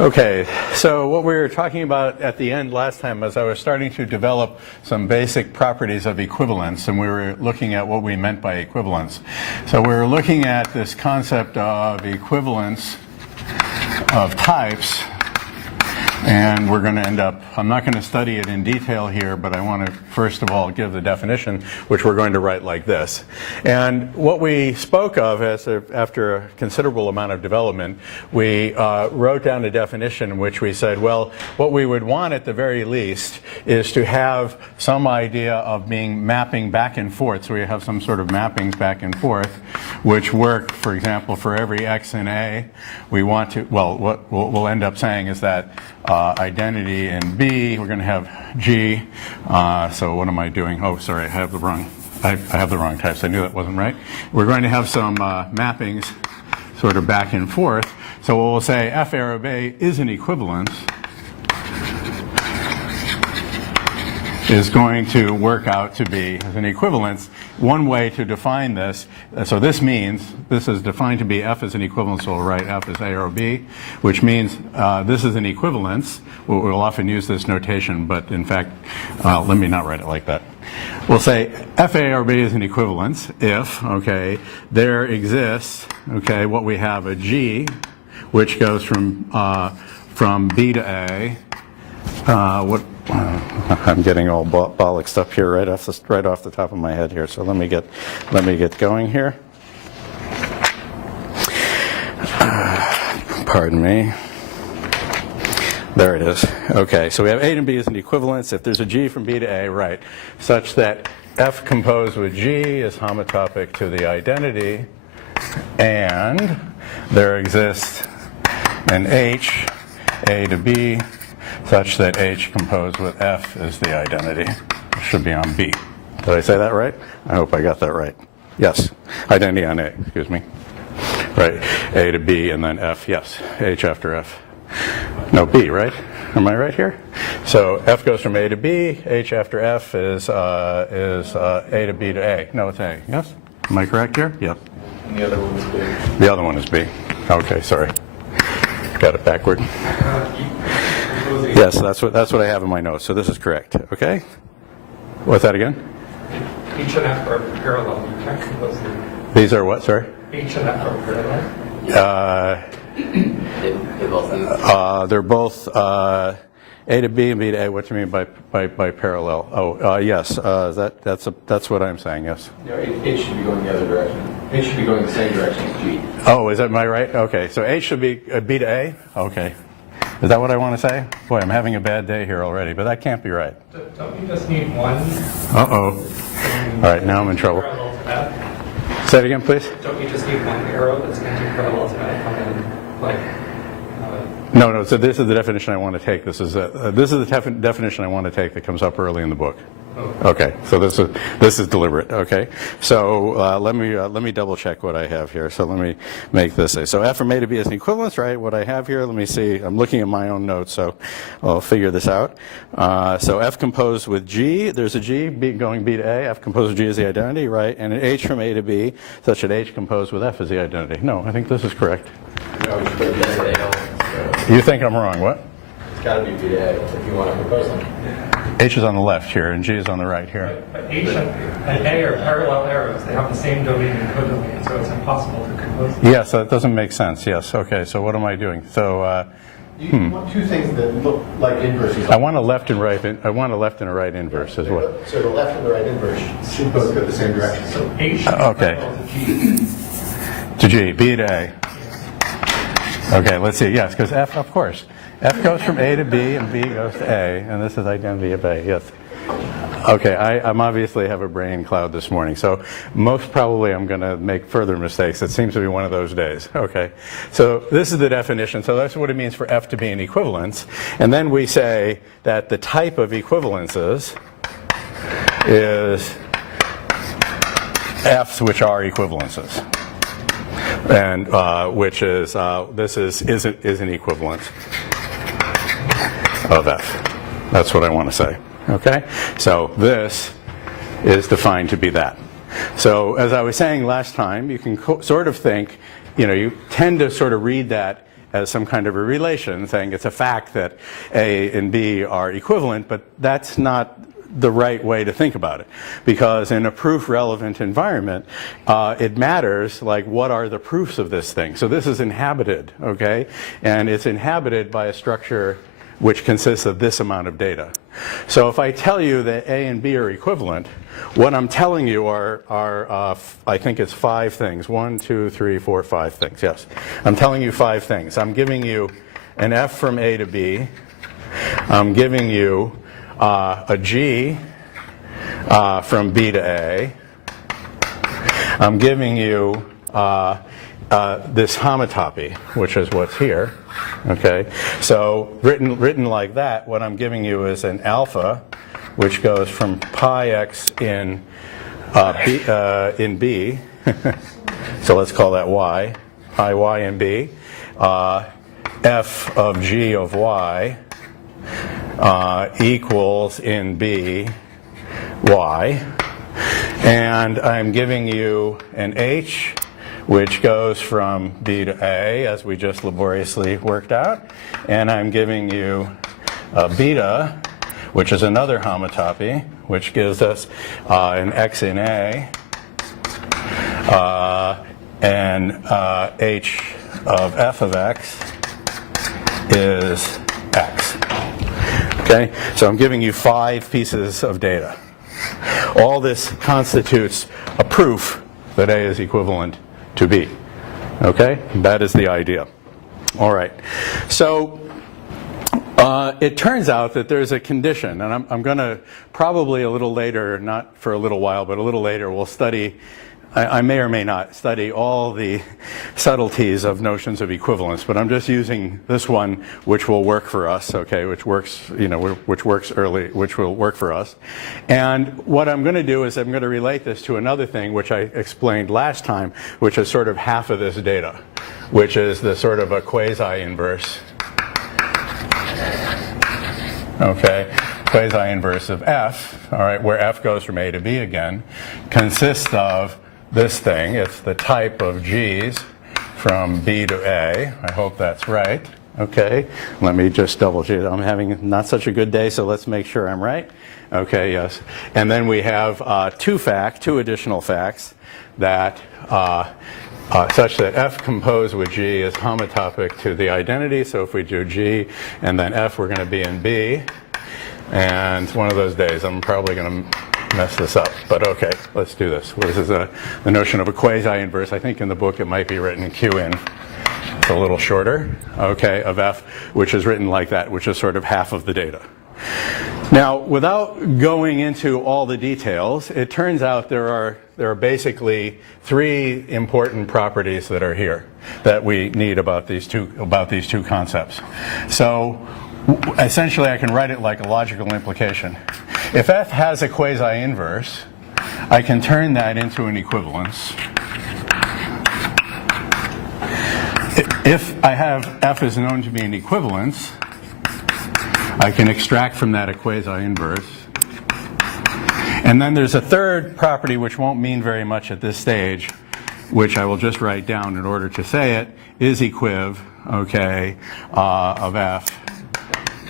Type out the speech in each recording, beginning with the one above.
Okay, so what we were talking about at the end last time was I was starting to develop some basic properties of equivalence, and we were looking at what we meant by equivalence. So we were looking at this concept of equivalence of types, and we're going to end up, I'm not going to study it in detail here, but I want to first of all give the definition, which we're going to write like this. And what we spoke of after a considerable amount of development, we wrote down a definition in which we said, well, what we would want at the very least is to have some idea of mapping back and forth. So we have some sort of mappings back and forth, which work, for example, for every x in A. We want to, well, what we'll end up saying is that identity in B, we're going to have G. So what am I doing? Oh, sorry, I have the wrong types. I knew that wasn't right. We're going to have some mappings sort of back and forth. So we'll say F arrow A is an equivalence is going to work out to be as an equivalence. One way to define this, so this means, this is defined to be F as an equivalence, so we'll write F as A arrow B, which means this is an equivalence. We'll often use this notation, but in fact, let me not write it like that. We'll say F A arrow B is an equivalence if, okay, there exists, okay, what we have a G, which goes from B to A. I'm getting all bollocksed up here right off the top of my head here. So let me get going here. Pardon me. There it is. Okay, so we have A and B as an equivalence. If there's a G from B to A, right, such that F composed with G is homotopic to the identity, and there exists an H, A to B, such that H composed with F is the identity. It should be on B. Did I say that right? I hope I got that right. Yes. Identity on A, excuse me. Right. A to B and then F. Yes. H after F. No, B, right? Am I right here? So F goes from A to B. H after F is A to B to A. No, it's A. Yes? Am I correct here? Yep. And the other one is B. The other one is B. Okay, sorry. Got it backward. Yes, that's what I have in my notes. So this is correct. Okay. What's that again? H and F are parallel. You can't compose them. These are what? Sorry. H and F are parallel. They're both A to B and B to A. What do you mean by parallel? Oh, yes. That's what I'm saying. Yes. No, H should be going the other direction. H should be going the same direction as G. Oh, am I right? Okay. So H should be B to A. Okay. Is that what I want to say? Boy, I'm having a bad day here already, but that can't be right. Don't you just need one? Uh-oh. All right, now I'm in trouble. Parallel to F? Say it again, please. Don't you just need one arrow that's going to be parallel to F and then, like... No. So this is the definition I want to take. This is the definition I want to take that comes up early in the book. Okay. So this is deliberate. Okay. So let me double check what I have here. So let me make this so F from A to B is an equivalence, right? What I have here. Let me see. I'm looking at my own notes, so I'll figure this out. So F composed with G. There's a G going B to A. F composed with G is the identity, right? And an H from A to B, such that H composed with F is the identity. No, I think this is correct. No, you should put B to A. You think I'm wrong? What? It's got to be B to A if you want to propose them. H is on the left here, and G is on the right here. But H and A are parallel arrows. They have the same domain and codomain, so it's impossible to compose them. Yes, that doesn't make sense. Yes. Okay. So what am I doing? So. You want two things that look like inverses. I want a left and right. I want a left and a right inverse as well. So the left and the right inverse should both go the same direction. So H should be parallel to G. To G, B to A. Okay, let's see. Yes, because F, of course. F goes from A to B, and B goes to A, and this is identity of A. Yes. Okay, I'm obviously have a brain cloud this morning, so most probably I'm going to make further mistakes. It seems to be one of those days. Okay, so this is the definition. So that's what it means for F to be an equivalence. And then we say that the type of equivalences is F's which are equivalences. And which is this is an equivalence of F. That's what I want to say. Okay, so this is defined to be that. So as I was saying last time, you can sort of think, you tend to sort of read that as some kind of a relation, saying it's a fact that A and B are equivalent, but that's not the right way to think about it, because in a proof relevant environment it matters like what are the proofs of this thing. So this is inhabited, okay, and it's inhabited by a structure which consists of this amount of data. So if I tell you that A and B are equivalent, what I'm telling you are I think it's 5 things. 1, 2, 3, 4, 5 things. Yes, I'm telling you 5 things. I'm giving you an F from A to B. I'm giving you a G from B to A. I'm giving you this homotopy, which is what's here. Okay, so written like that, what I'm giving you is an alpha, which goes from pi x in B. So let's call that y, pi y in B. F of g of y equals in B y, and I'm giving you an h, which goes from B to A, as we just laboriously worked out, and I'm giving you a beta, which is another homotopy, which gives us an x in A, and h of f of x is x. Okay, so I'm giving you 5 pieces of data. All this constitutes a proof that A is equivalent to B. Okay, that is the idea. All right, so it turns out that there's a condition, and I'm going to probably a little later, not for a little while, but a little later, we'll study, I may or may not study all the subtleties of notions of equivalence, but I'm just using this one, which will work for us, okay, which works, which works early, which will work for us. And what I'm going to do is I'm going to relate this to another thing, which I explained last time, which is sort of half of this data, which is the sort of a quasi-inverse, okay, quasi-inverse of f, all right, where f goes from A to B again, consists of this thing. It's the type of G's from B to A. I hope that's right. Okay, let me just double check. I'm having not such a good day, so let's make sure I'm right. Okay, yes. And then we have 2 additional facts that such that F composed with G is homotopic to the identity. So if we do G and then F, we're going to be in B. And one of those days, I'm probably going to mess this up, but okay, let's do this. This is the notion of a quasi-inverse. I think in the book it might be written QN. It's a little shorter, okay, of F, which is written like that, which is sort of half of the data. Now, without going into all the details, it turns out there are basically 3 important properties that are here that we need about these two concepts. So essentially, I can write it like a logical implication. If F has a quasi-inverse, I can turn that into an equivalence. If I have F is known to be an equivalence, I can extract from that a quasi-inverse. And then there's a third property which won't mean very much at this stage, which I will just write down in order to say it, is equiv, okay, of F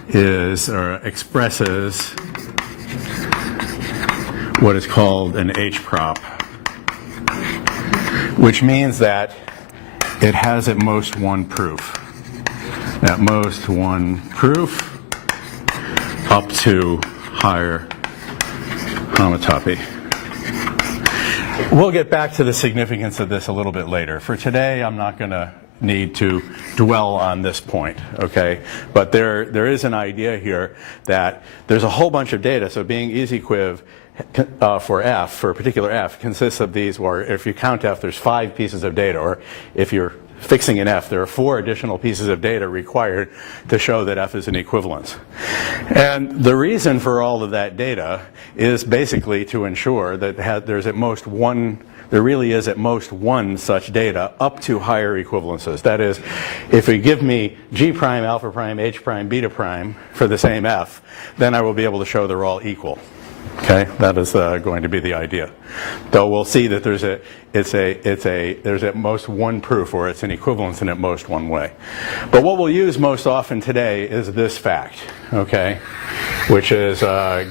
is or expresses what is called an H prop, which means that it has at most one proof. At most one proof up to higher homotopy. We'll get back to the significance of this a little bit later. For today, I'm not going to need to dwell on this point, okay? But there is an idea here that there's a whole bunch of data, so being easyquiv for F, for a particular F, consists of these, or if you count F, there's 5 pieces of data, or if you're fixing an F, there are 4 additional pieces of data required to show that F is an equivalence. And the reason for all of that data is basically to ensure that there's at most one, there really is at most one such data up to higher equivalences. That is, if you give me G prime, alpha prime, H prime, beta prime for the same F, then I will be able to show they're all equal. Okay, that is going to be the idea. Though we'll see that there's at most one proof, or it's an equivalence in at most one way. But what we'll use most often today is this fact, okay, which is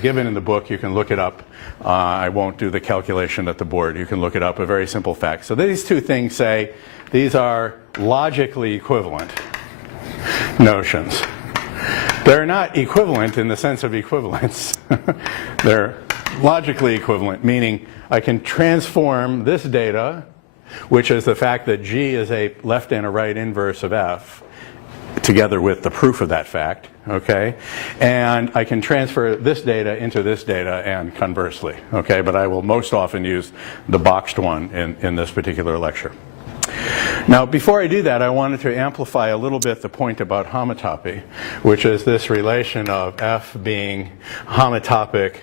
given in the book. You can look it up. I won't do the calculation at the board. You can look it up, a very simple fact. So these two things say these are logically equivalent notions. They're not equivalent in the sense of equivalence. They're logically equivalent, meaning I can transform this data, which is the fact that G is a left and a right inverse of F, together with the proof of that fact, okay? And I can transfer this data into this data and conversely, okay? But I will most often use the boxed one in this particular lecture. Now, before I do that, I wanted to amplify a little bit the point about homotopy, which is this relation of F being homotopic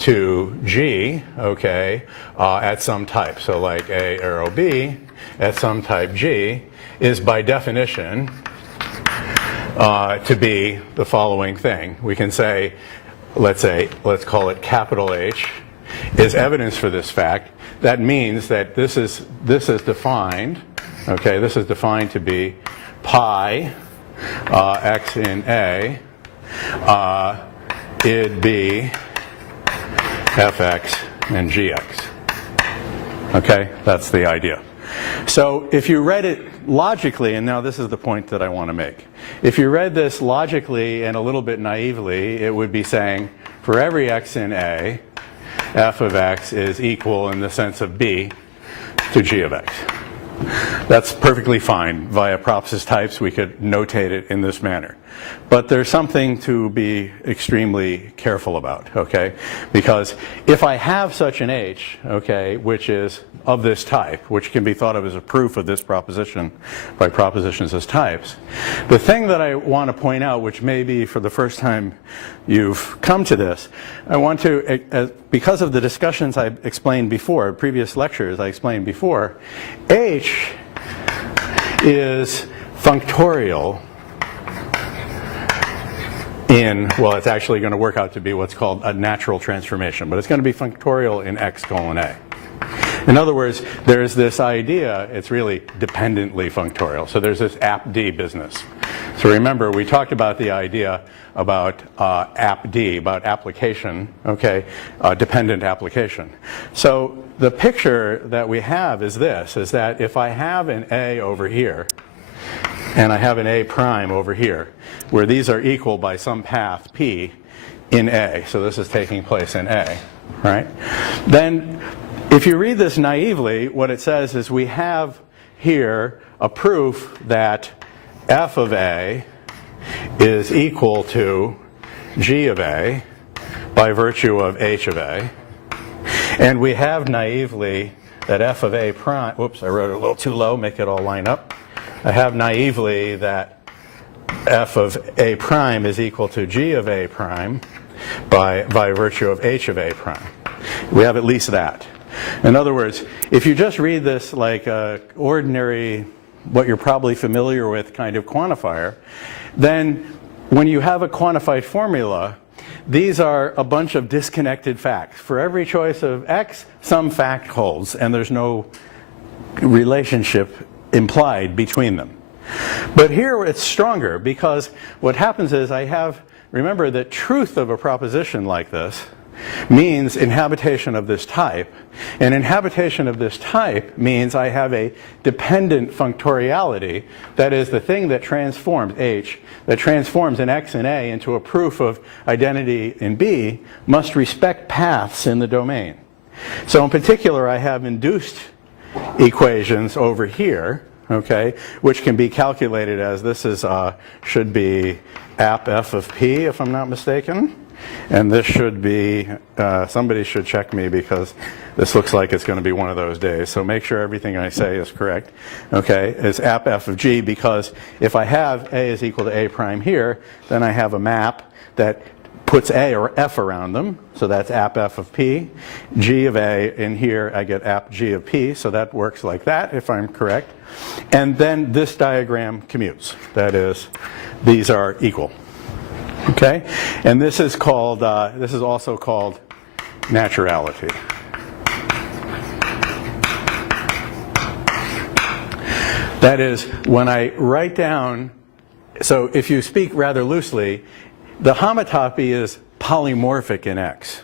to G, okay, at some type. So like A arrow B at some type G is by definition to be the following thing. We can say, let's call it capital H, is evidence for this fact. That means that this is defined, okay, this is defined to be pi x in A, id B, fx, and gx. Okay, that's the idea. So if you read it logically, and now this is the point that I want to make. If you read this logically and a little bit naively, it would be saying for every x in A, f of x is equal in the sense of B to g of x. That's perfectly fine. Via props as types, we could notate it in this manner. But there's something to be extremely careful about, okay? Because if I have such an H, okay, which is of this type, which can be thought of as a proof of this proposition by propositions as types, the thing that I want to point out, which may be for the first time you've come to this, I want to, because of the discussions I explained before, previous lectures I explained before, H is functorial in, well, it's actually going to work out to be what's called a natural transformation, but it's going to be functorial in x colon A. In other words, there's this idea, it's really dependently functorial. So there's this app-D business. So remember, we talked about the idea about app-D, about application, okay, dependent application. So the picture that we have is this, is that if I have an A over here, and I have an A prime over here, where these are equal by some path P in A, so this is taking place in A, right? Then if you read this naively, what it says is we have here a proof that f of A is equal to g of A by virtue of h of A. And we have naively that f of A prime, whoops, I wrote it a little too low, make it all line up. I have naively that f of A prime is equal to g of A prime by virtue of h of A prime. We have at least that. In other words, if you just read this like ordinary, what you're probably familiar with kind of quantifier, then when you have a quantified formula, these are a bunch of disconnected facts. For every choice of x, some fact holds, and there's no relationship implied between them. But here it's stronger, because what happens is remember that truth of a proposition like this means inhabitation of this type, and inhabitation of this type means I have a dependent functoriality, that is the thing that transforms H, that transforms an X in A into a proof of identity in B, must respect paths in the domain. So in particular, I have induced equations over here, okay, which can be calculated as this is should be app f of p, if I'm not mistaken. And this should be, somebody should check me because this looks like it's going to be one of those days. So make sure everything I say is correct. Okay, is app f of g, because if I have a is equal to a prime here, then I have a map that puts a or f around them. So that's app f of p. G of a in here, I get app g of p. So that works like that, if I'm correct. And then this diagram commutes. That is, these are equal. Okay, and this is called. This is also called naturality. That is, when I write down, so if you speak rather loosely, the homotopy is polymorphic in X.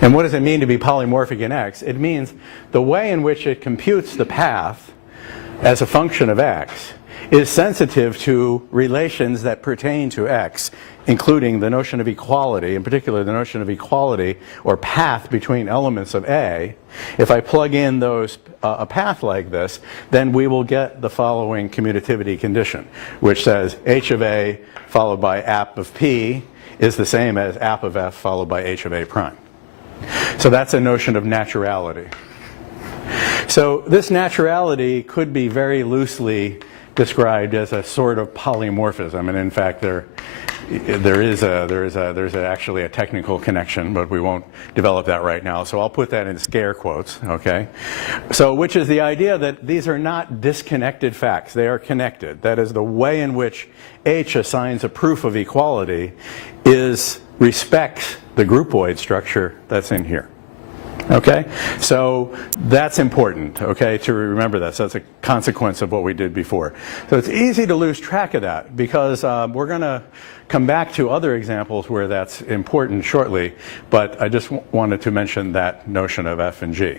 And what does it mean to be polymorphic in X? It means the way in which it computes the path as a function of X is sensitive to relations that pertain to X, including the notion of equality, in particular the notion of equality or path between elements of A. If I plug in those a path like this, then we will get the following commutativity condition, which says h of A followed by app of P is the same as app of F followed by h of A prime. So that's a notion of naturality. So this naturality could be very loosely described as a sort of polymorphism, and in fact there is actually a technical connection, but we won't develop that right now. So I'll put that in scare quotes, okay? So which is the idea that these are not disconnected facts, they are connected. That is, the way in which H assigns a proof of equality respects the groupoid structure that's in here. Okay, so that's important, okay, to remember that. So that's a consequence of what we did before. So it's easy to lose track of that because we're going to come back to other examples where that's important shortly, but I just wanted to mention that notion of F and G.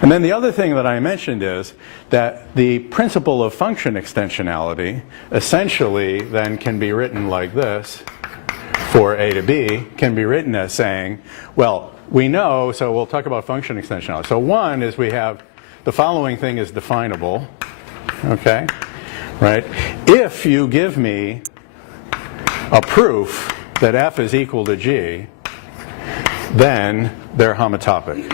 And then the other thing that I mentioned is that the principle of function extensionality essentially then can be written like this for A to B, can be written as saying, well, we know, so we'll talk about function extensionality. So one is we have the following thing is definable, okay, right? If you give me a proof that F is equal to G, then they're homotopic.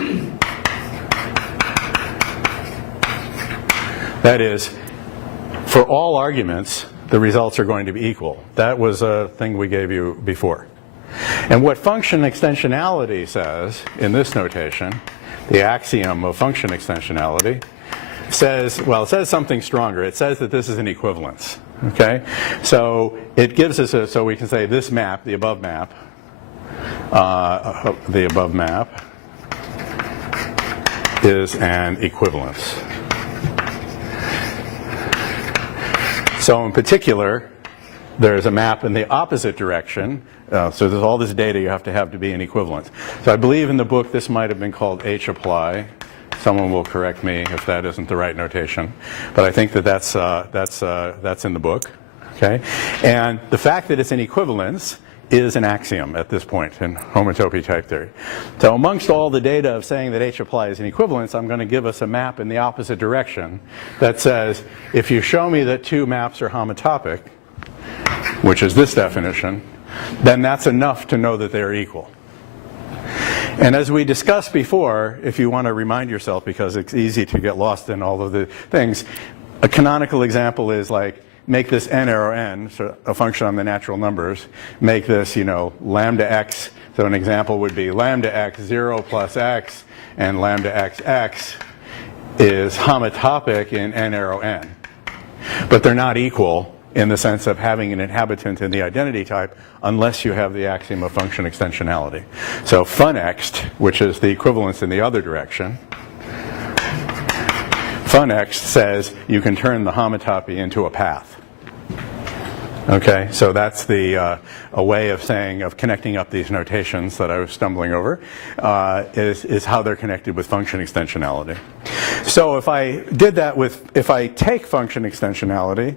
That is, for all arguments, the results are going to be equal. That was a thing we gave you before. And what function extensionality says in this notation, the axiom of function extensionality, says, well, it says something stronger. It says that this is an equivalence. Okay? So it gives us a, so we can say this map, the above map, is an equivalence. So in particular, there's a map in the opposite direction. So there's all this data you have to be an equivalence. So I believe in the book this might have been called H-apply. Someone will correct me if that isn't the right notation. But I think that that's in the book. Okay? And the fact that it's an equivalence is an axiom at this point in homotopy type theory. So amongst all the data of saying that H-apply is an equivalence, I'm going to give us a map in the opposite direction that says if you show me that two maps are homotopic, which is this definition, then that's enough to know that they're equal. And as we discussed before, if you want to remind yourself, because it's easy to get lost in all of the things, a canonical example is like make this n arrow n, so a function on the natural numbers, make this, lambda x. So an example would be lambda x 0 plus x, and lambda x x is homotopic in n arrow n. But they're not equal in the sense of having an inhabitant in the identity type unless you have the axiom of function extensionality. So funnext, which is the equivalence in the other direction, funnext says you can turn the homotopy into a path. Okay, so that's a way of saying, of connecting up these notations that I was stumbling over, is how they're connected with function extensionality. So if I did that if I take function extensionality,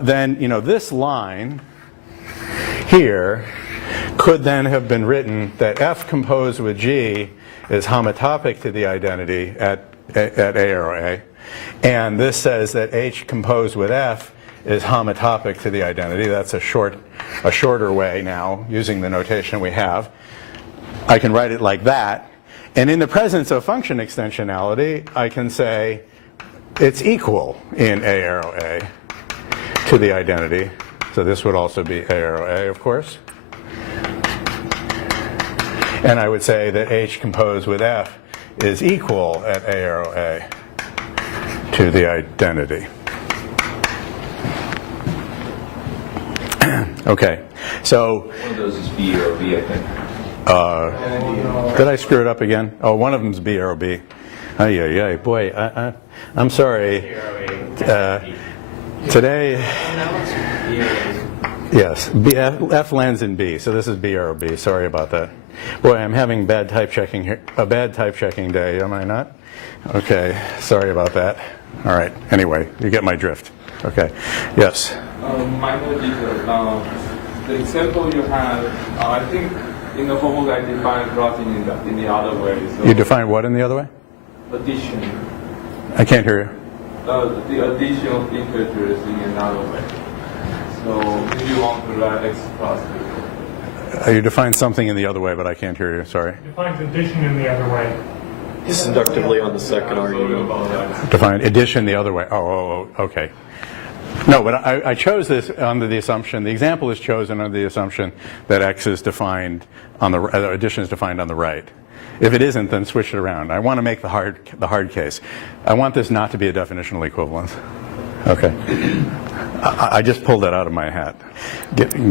then, this line here could then have been written that F composed with G is homotopic to the identity at A arrow A. And this says that H composed with F is homotopic to the identity. That's a shorter way now, using the notation we have. I can write it like that. And in the presence of function extensionality, I can say it's equal in A arrow A to the identity. So this would also be A arrow A, of course. And I would say that H composed with F is equal at A arrow A to the identity. Okay, so one of those is B or B, I think. Did I screw it up again? Oh, one of them's B arrow B. Ay, boy, I'm sorry. Today, yes, F lands in B, so this is B arrow B. Sorry about that. Boy, I'm having bad type checking here. A bad type checking day, am I not? Okay, sorry about that. All right. Anyway, you get my drift. Okay. Yes. Minor detail. The example you have, I think in the homework I defined routing in the other way. So You define what in the other way? addition. I can't hear you. The addition of integers in another way. So if you want to write x plus You define something in the other way, but I can't hear you. Sorry. Defines addition in the other way. It's inductively on the second argument. Define addition the other way. Oh, okay. No, but I chose this under the assumption, the example is chosen under the assumption that x is defined on the, addition is defined on the right. If it isn't, then switch it around. I want to make the hard case. I want this not to be a definitional equivalence. Okay. I just pulled that out of my hat.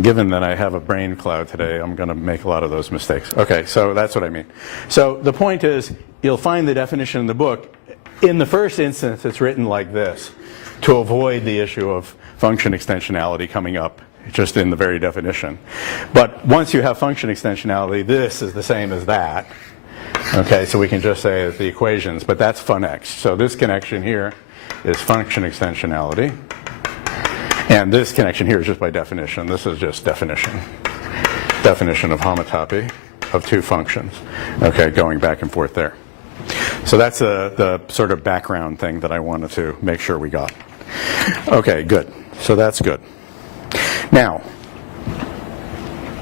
Given that I have a brain cloud today, I'm going to make a lot of those mistakes. Okay, so that's what I mean. So the point is, you'll find the definition in the book. In the first instance, it's written like this, to avoid the issue of function extensionality coming up just in the very definition. But once you have function extensionality, this is the same as that. Okay, so we can just say that the equations, but that's fun x. So this connection here is function extensionality. And this connection here is just by definition. This is just definition. Definition of homotopy of two functions. Okay, going back and forth there. So that's the sort of background thing that I wanted to make sure we got. Okay, good. So that's good. Now,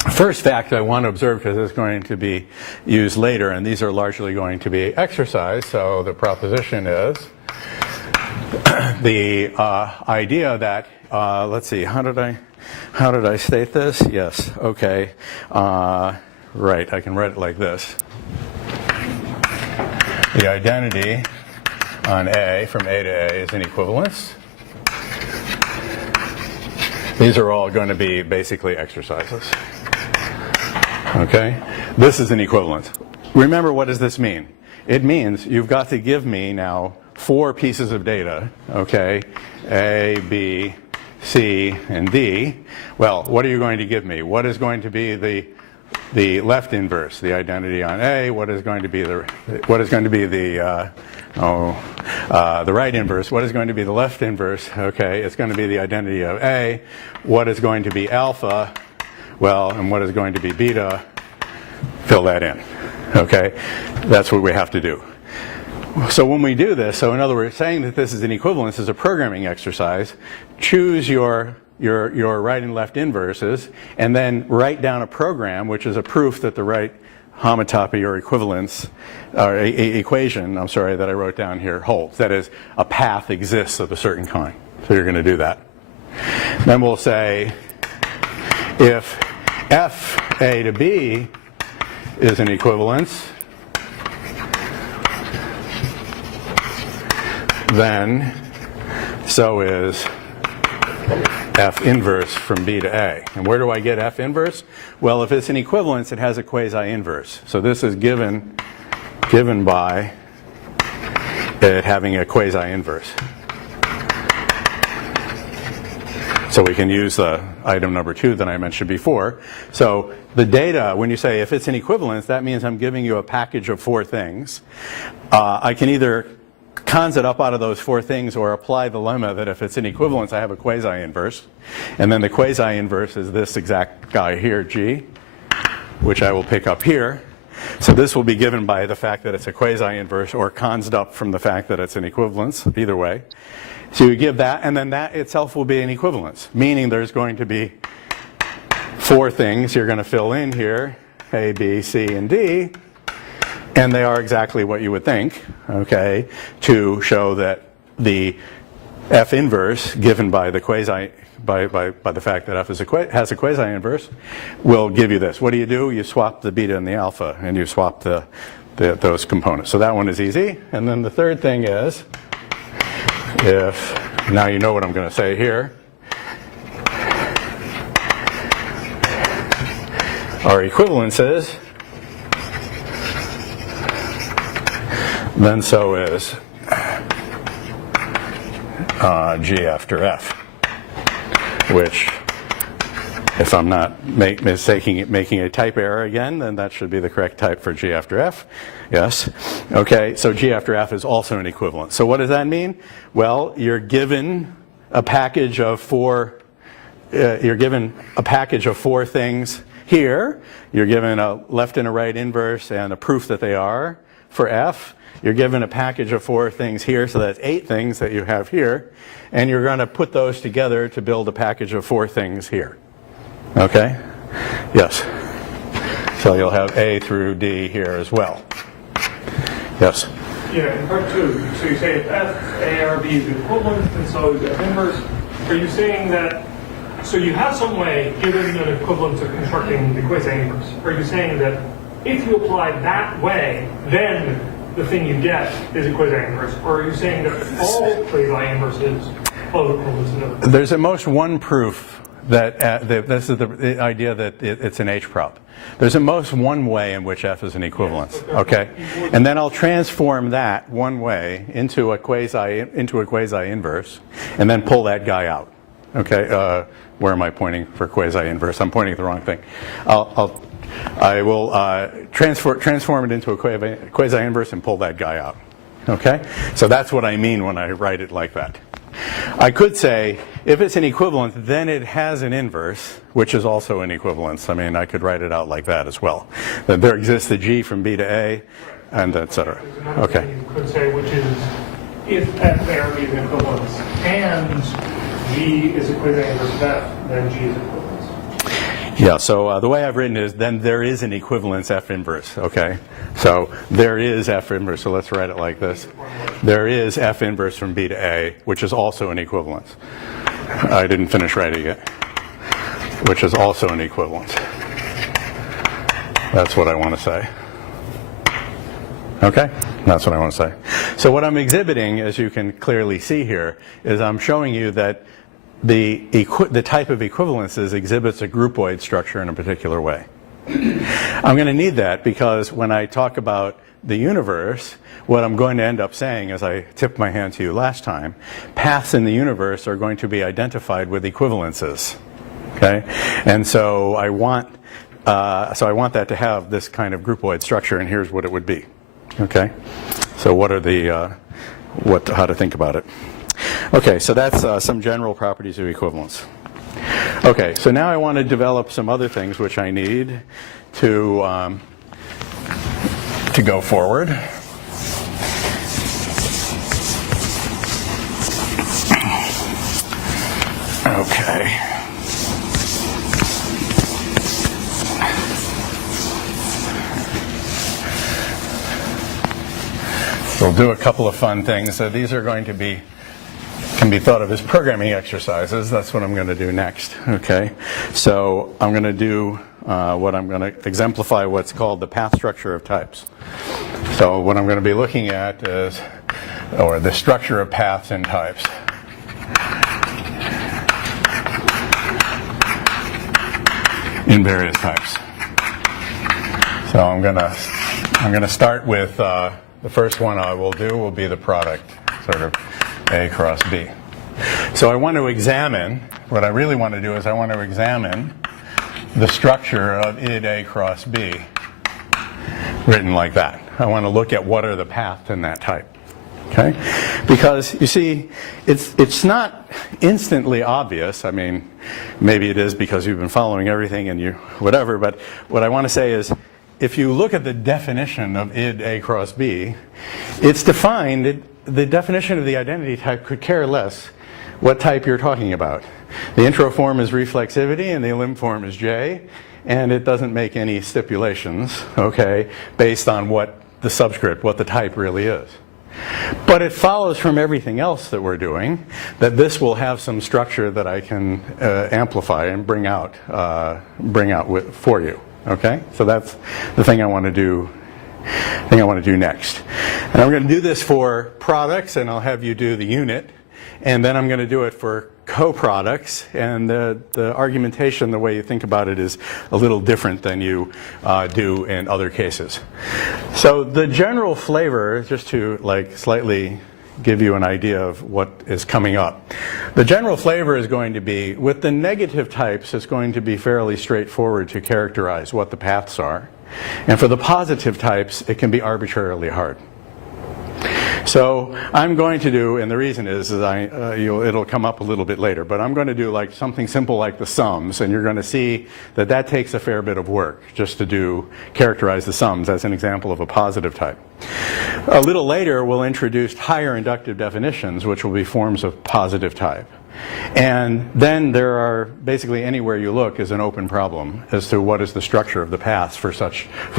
first fact I want to observe, because it's going to be used later, and these are largely going to be exercise. So the proposition is the idea that, let's see, how did I state this? Yes, okay. Right, I can write it like this. The identity on A, from A to A, is an equivalence. These are all going to be basically exercises. Okay? This is an equivalence. Remember, what does this mean? It means you've got to give me now 4 pieces of data, okay? A, B, C, and D. Well, what are you going to give me? What is going to be the left inverse, the identity on A? What is going to be the right inverse? What is going to be the left inverse? Okay, it's going to be the identity of A. What is going to be alpha? Well, and what is going to be beta? Fill that in. Okay, that's what we have to do. So when we do this, so in other words, saying that this is an equivalence is a programming exercise. Choose your right and left inverses, and then write down a program which is a proof that the right homotopy or equivalence or equation, I'm sorry, that I wrote down here holds. That is, a path exists of a certain kind. So you're going to do that. Then we'll say if f A to B is an equivalence, then so is F inverse from B to A. And where do I get F inverse? Well, if it's an equivalence, it has a quasi-inverse. So this is given by it having a quasi-inverse. So we can use the item number 2 that I mentioned before. So the data, when you say if it's an equivalence, that means I'm giving you a package of 4 things. I can either cons it up out of those 4 things or apply the lemma that if it's an equivalence, I have a quasi-inverse. And then the quasi-inverse is this exact guy here, G, which I will pick up here. So this will be given by the fact that it's a quasi-inverse or consed up from the fact that it's an equivalence, either way. So you give that, and then that itself will be an equivalence, meaning there's going to be 4 things you're going to fill in here, A, B, C, and D. And they are exactly what you would think, okay, to show that the F inverse given by the quasi, by the fact that F is has a quasi-inverse will give you this. What do? You swap the beta and the alpha, and you swap those components. So that one is easy. And then the third thing is, if, now you know what I'm going to say here, our equivalences then so is G after F, which, if I'm not making a type error again, then that should be the correct type for G after F. Yes. Okay, so G after F is also an equivalence. So what does that mean? Well, you're given a package of four things here. You're given a left and a right inverse and a proof that they are for F. You're given a package of 4 things here, so that's 8 things that you have here. And you're going to put those together to build a package of 4 things here. Okay? Yes. So you'll have A through D here as well. Yes? Yeah, in part 2, so you say if F, A, R, B is equivalent, and so is F inverse. Are you saying that, so you have some way, given an equivalence of constructing the quasi-inverse, are you saying that if you apply that way, then the thing you get is a quasi-inverse? Or are you saying that all quasi-inverses follow equivalence? There's at most one proof that this is the idea that it's an H-prop. There's at most one way in which F is an equivalence. Okay, and then I'll transform that one way into a quasi-inverse, and then pull that guy out. Okay, where am I pointing for quasi-inverse? I'm pointing at the wrong thing. I will transform it into a quasi-inverse and pull that guy out. Okay? So that's what I mean when I write it like that. I could say, if it's an equivalence, then it has an inverse, which is also an equivalence. I mean, I could write it out like that as well. That there exists a G from B to A, and et cetera. Okay. You could say, which is, if F, A, or B is an equivalence, and G is a quasi-inverse of F, then G is equivalence. Yeah, so the way I've written it is, then there is an equivalence F inverse, okay? So there is F inverse, so let's write it like this. There is F inverse from B to A, which is also an equivalence. I didn't finish writing it. Which is also an equivalence. That's what I want to say. Okay? That's what I want to say. So what I'm exhibiting, as you can clearly see here, is I'm showing you that the type of equivalences exhibits a groupoid structure in a particular way. I'm going to need that because when I talk about the universe, what I'm going to end up saying, as I tipped my hand to you last time, paths in the universe are going to be identified with equivalences. Okay? And so I want that to have this kind of groupoid structure, and here's what it would be. Okay? So what are the how to think about it? Okay, so that's some general properties of equivalence. Okay, so now I want to develop some other things which I need to go forward. Okay. We'll do a couple of fun things. So these are going to can be thought of as programming exercises. That's what I'm going to do next. Okay, so I'm going to do I'm going to exemplify what's called the path structure of types. So what I'm going to be looking at is, or the structure of paths in types. In various types. So I'm going to start with the first one I will do will be the product, sort of A cross B. So I want to examine, what I really want to do is I want to examine the structure of id A cross B written like that. I want to look at what are the paths in that type. Okay? Because you see, it's not instantly obvious. I mean, maybe it is because you've been following everything and you whatever, but what I want to say is if you look at the definition of id A cross B, it's defined, the definition of the identity type could care less what type you're talking about. The intro form is reflexivity and the elim form is J, and it doesn't make any stipulations, okay, based on what the subscript, what the type really is. But it follows from everything else that we're doing that this will have some structure that I can amplify and bring out for you. Okay, so that's the thing I want to do. Next, and I'm going to do this for products, and I'll have you do the unit, and then I'm going to do it for coproducts, and the argumentation, the way you think about it, is a little different than you do in other cases. So the general flavor, just to like slightly give you an idea of what is coming up. The general flavor is going to be, with the negative types, it's going to be fairly straightforward to characterize what the paths are. And for the positive types, it can be arbitrarily hard. So I'm going to do, and the reason is it'll come up a little bit later, but I'm going to do like something simple like the sums, and you're going to see that that takes a fair bit of work just to characterize the sums as an example of a positive type. A little later, we'll introduce higher inductive definitions, which will be forms of positive type. And then there are, basically anywhere you look is an open problem as to what is the structure of the paths for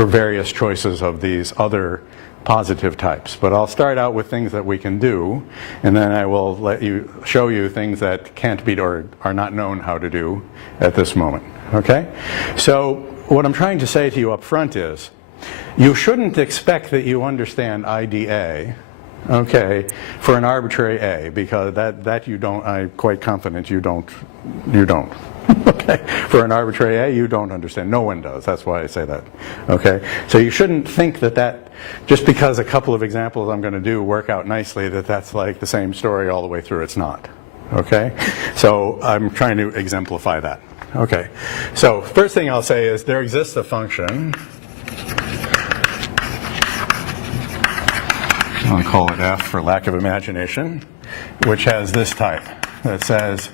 various choices of these other positive types. But I'll start out with things that we can do, and then I will show you things that can't be or are not known how to do at this moment. Okay? So what I'm trying to say to you up front is, you shouldn't expect that you understand IDA, okay, for an arbitrary A, because that you don't, I'm quite confident you don't. Okay, for an arbitrary A, you don't understand. No one does. That's why I say that. Okay, so you shouldn't think that just because a couple of examples I'm going to do work out nicely, that's like the same story all the way through. It's not. Okay, so I'm trying to exemplify that. Okay, so first thing I'll say is there exists a function. I'll call it F for lack of imagination, which has this type that says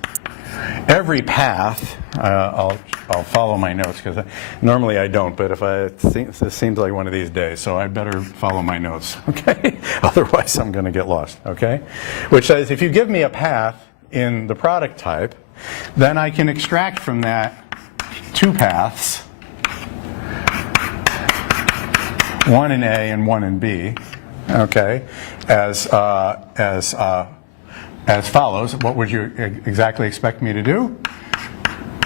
every path, I'll follow my notes because normally I don't, but this seems like one of these days, so I better follow my notes, okay? Otherwise I'm going to get lost, okay? Which says if you give me a path in the product type, then I can extract from that two paths, one in A and one in B, okay, as follows. What would you exactly expect me to do?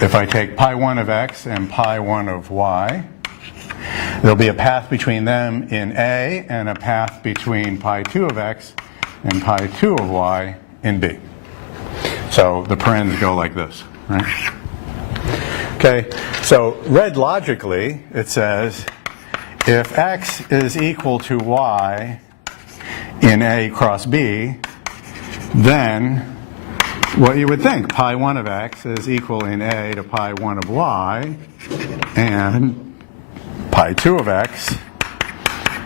If I take pi 1 of x and pi 1 of y, there'll be a path between them in A and a path between pi 2 of x and pi 2 of y in B. So the parens go like this, right? Okay, so read logically, it says if x is equal to y in A cross B, then what you would think, pi 1 of x is equal in A to pi 1 of y, and pi 2 of x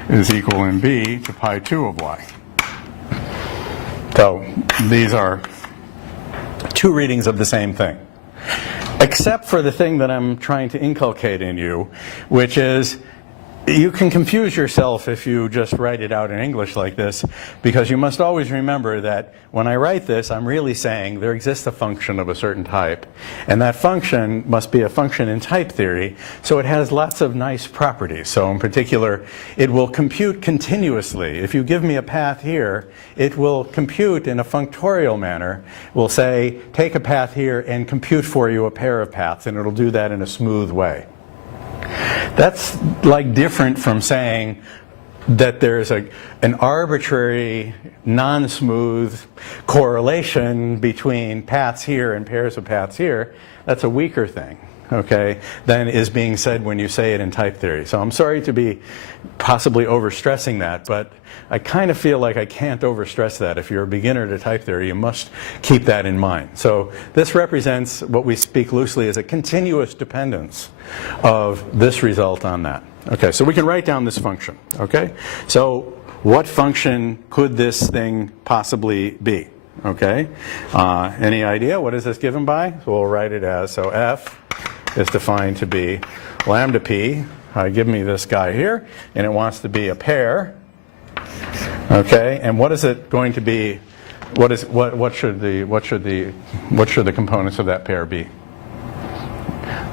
is equal in B to pi 2 of y. So these are two readings of the same thing, except for the thing that I'm trying to inculcate in you, which is you can confuse yourself if you just write it out in English like this, because you must always remember that when I write this, I'm really saying there exists a function of a certain type, and that function must be a function in type theory, so it has lots of nice properties. So in particular, it will compute continuously. If you give me a path here, it will compute in a functorial manner. We'll say, take a path here and compute for you a pair of paths, and it'll do that in a smooth way. That's like different from saying that there's an arbitrary, non-smooth correlation between paths here and pairs of paths here. That's a weaker thing, okay, than is being said when you say it in type theory. So I'm sorry to be possibly overstressing that, but I kind of feel like I can't overstress that. If you're a beginner to type theory, you must keep that in mind. So this represents what we speak loosely as a continuous dependence of this result on that. Okay, so we can write down this function, okay? So what function could this thing possibly be, okay? Any idea? What is this given by? So we'll write it as, so f is defined to be lambda p. Give me this guy here, and it wants to be a pair, okay? And what is it going to be? What should the components of that pair be?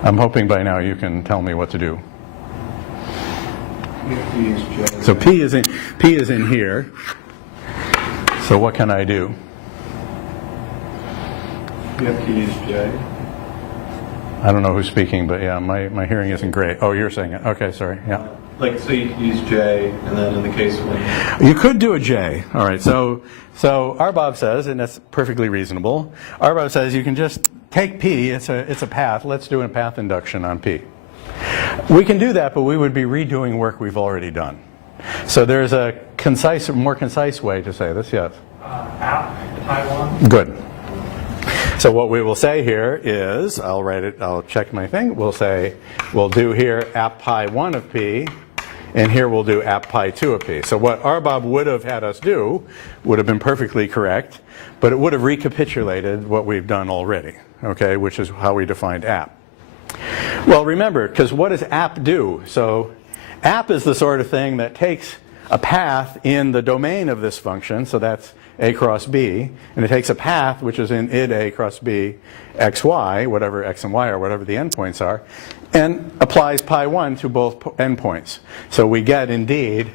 I'm hoping by now you can tell me what to do. So P is in here. So what can I do? You have to use J. I don't know who's speaking, but yeah, my hearing isn't great. Oh, you're saying it. Okay, sorry. Yeah. Like, so you could use J, and then in the case when... You could do a J. All right, so Arbob says, and that's perfectly reasonable, Arbob says you can just take P, it's a path, let's do a path induction on P. We can do that, but we would be redoing work we've already done. So there's a more concise way to say this, yes? App, Taiwan. Good. So what we will say here is, I'll check my thing, we'll do here app pi 1 of P, and here we'll do app pi 2 of P. So what Arbob would have had us do would have been perfectly correct, but it would have recapitulated what we've done already, okay, which is how we defined app. Well, remember, because what does app do? So app is the sort of thing that takes a path in the domain of this function, so that's A cross B, and it takes a path which is in id A cross B x, y, whatever x and y are, whatever the endpoints are, and applies pi 1 to both endpoints. So we get, indeed,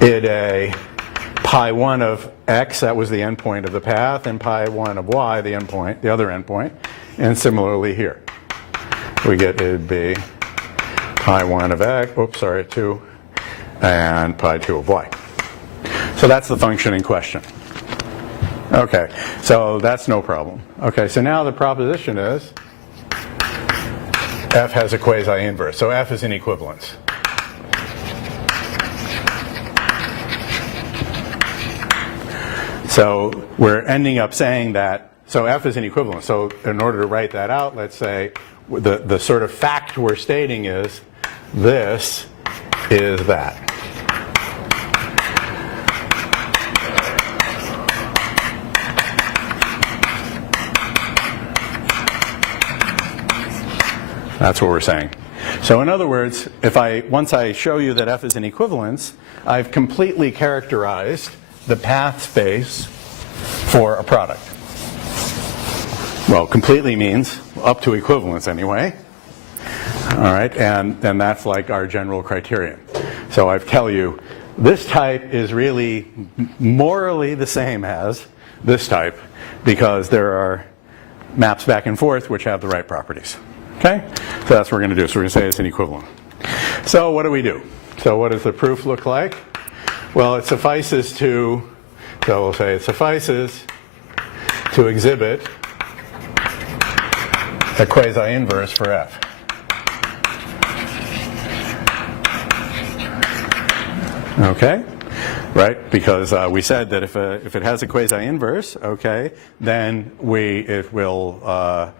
id A pi 1 of x, that was the endpoint of the path, and pi 1 of y, the endpoint, the other endpoint, and similarly here. We get id B pi 1 of x, 2, and pi 2 of y. So that's the function in question. Okay, so that's no problem. Okay, so now the proposition is f has a quasi-inverse. So f is an equivalence. So we're ending up saying that, so f is an equivalence. So in order to write that out, let's say the sort of fact we're stating is this is that. That's what we're saying. So in other words, once I show you that f is an equivalence, I've completely characterized the path space for a product. Well, completely means up to equivalence anyway. All right, and that's like our general criterion. So I tell you, this type is really morally the same as this type because there are maps back and forth which have the right properties. Okay? So that's what we're going to do. So we're going to say it's an equivalent. So what do we do? So what does the proof look like? Well, it suffices to, so we'll say it suffices to exhibit a quasi-inverse for f. Okay? Right? Because we said that if it has a quasi-inverse, okay, then it will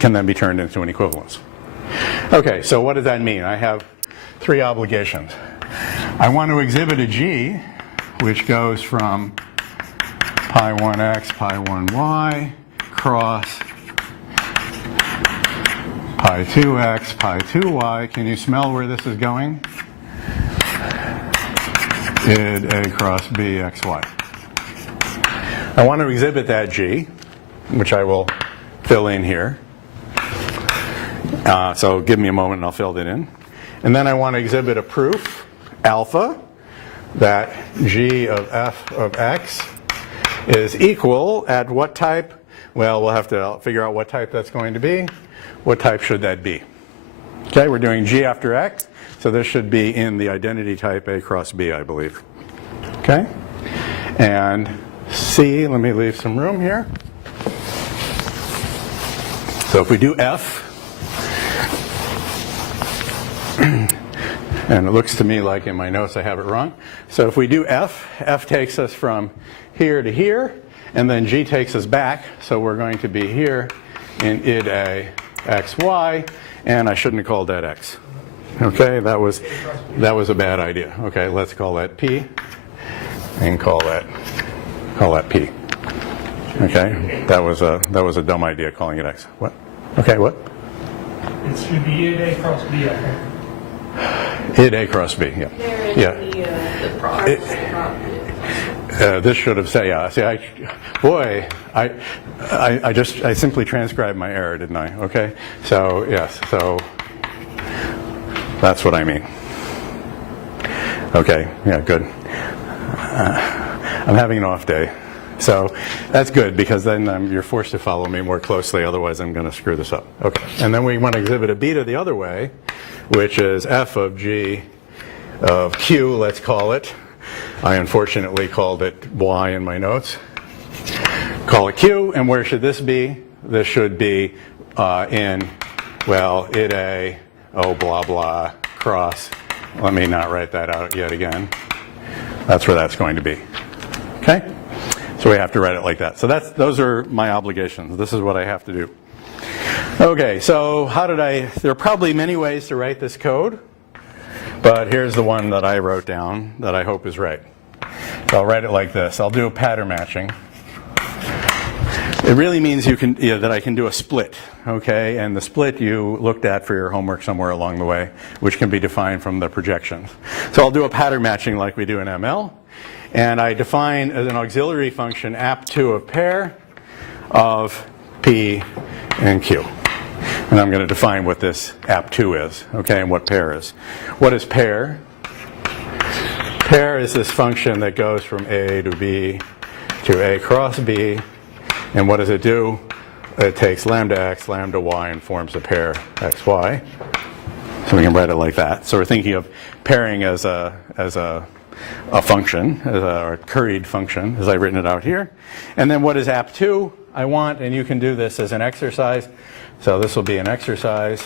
can then be turned into an equivalence. Okay, so what does that mean? I have three obligations. I want to exhibit a G which goes from pi 1x, pi 1y, cross pi 2x, pi 2y. Can you smell where this is going? Id A cross B xy. I want to exhibit that G, which I will fill in here. So give me a moment and I'll fill that in. And then I want to exhibit a proof, alpha, that G of f of x is equal at what type? Well, we'll have to figure out what type that's going to be. What type should that be? Okay, we're doing G after x, so this should be in the identity type A cross B, I believe. Okay? And C, let me leave some room here. So if we do F, and it looks to me like in my notes I have it wrong. So if we do F, F takes us from here to here, and then G takes us back, so we're going to be here in id A x, y, and I shouldn't have called that x. Okay, that was a bad idea. Okay, let's call that P, and call that P. Okay, that was a dumb idea calling it x. What? Okay, what? It should be id A cross B, I think. Id A cross B, yeah. Yeah. This should have said, yeah. See, I simply transcribed my error, didn't I? Okay. So yes. So that's what I mean. Okay. Yeah. Good. I'm having an off day. So that's good, because then you're forced to follow me more closely, otherwise I'm going to screw this up. Okay, and then we want to exhibit a beta the other way, which is f of g of q, let's call it. I unfortunately called it y in my notes. Call it q, and where should this be? This should be in, well, id a, oh, blah, blah, cross. Let me not write that out yet again. That's where that's going to be. Okay? So we have to write it like that. So those are my obligations. This is what I have to do. Okay, so there are probably many ways to write this code, but here's the one that I wrote down that I hope is right. So I'll write it like this. I'll do a pattern matching. It really means that I can do a split, okay? And the split you looked at for your homework somewhere along the way, which can be defined from the projections. So I'll do a pattern matching like we do in ML. And I define as an auxiliary function app2 of pair of P and Q. And I'm going to define what this app2 is, okay, and what pair is. What is pair? Pair is this function that goes from A to B to A cross B. And what does it do? It takes lambda x, lambda y, and forms a pair xy. So we can write it like that. So we're thinking of pairing as a function, or a curried function, as I've written it out here. And then what is app2? I want, and you can do this as an exercise. So this will be an exercise.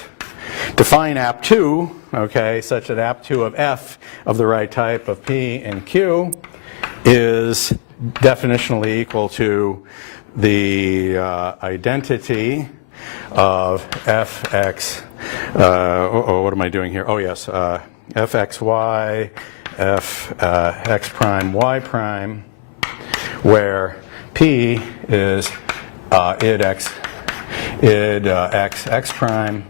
Define app2, okay, such that app2 of f of the right type of P and Q is definitionally equal to the identity of fx, what am I doing here? Oh yes, fxy, x prime, y prime, where P is id x, x prime,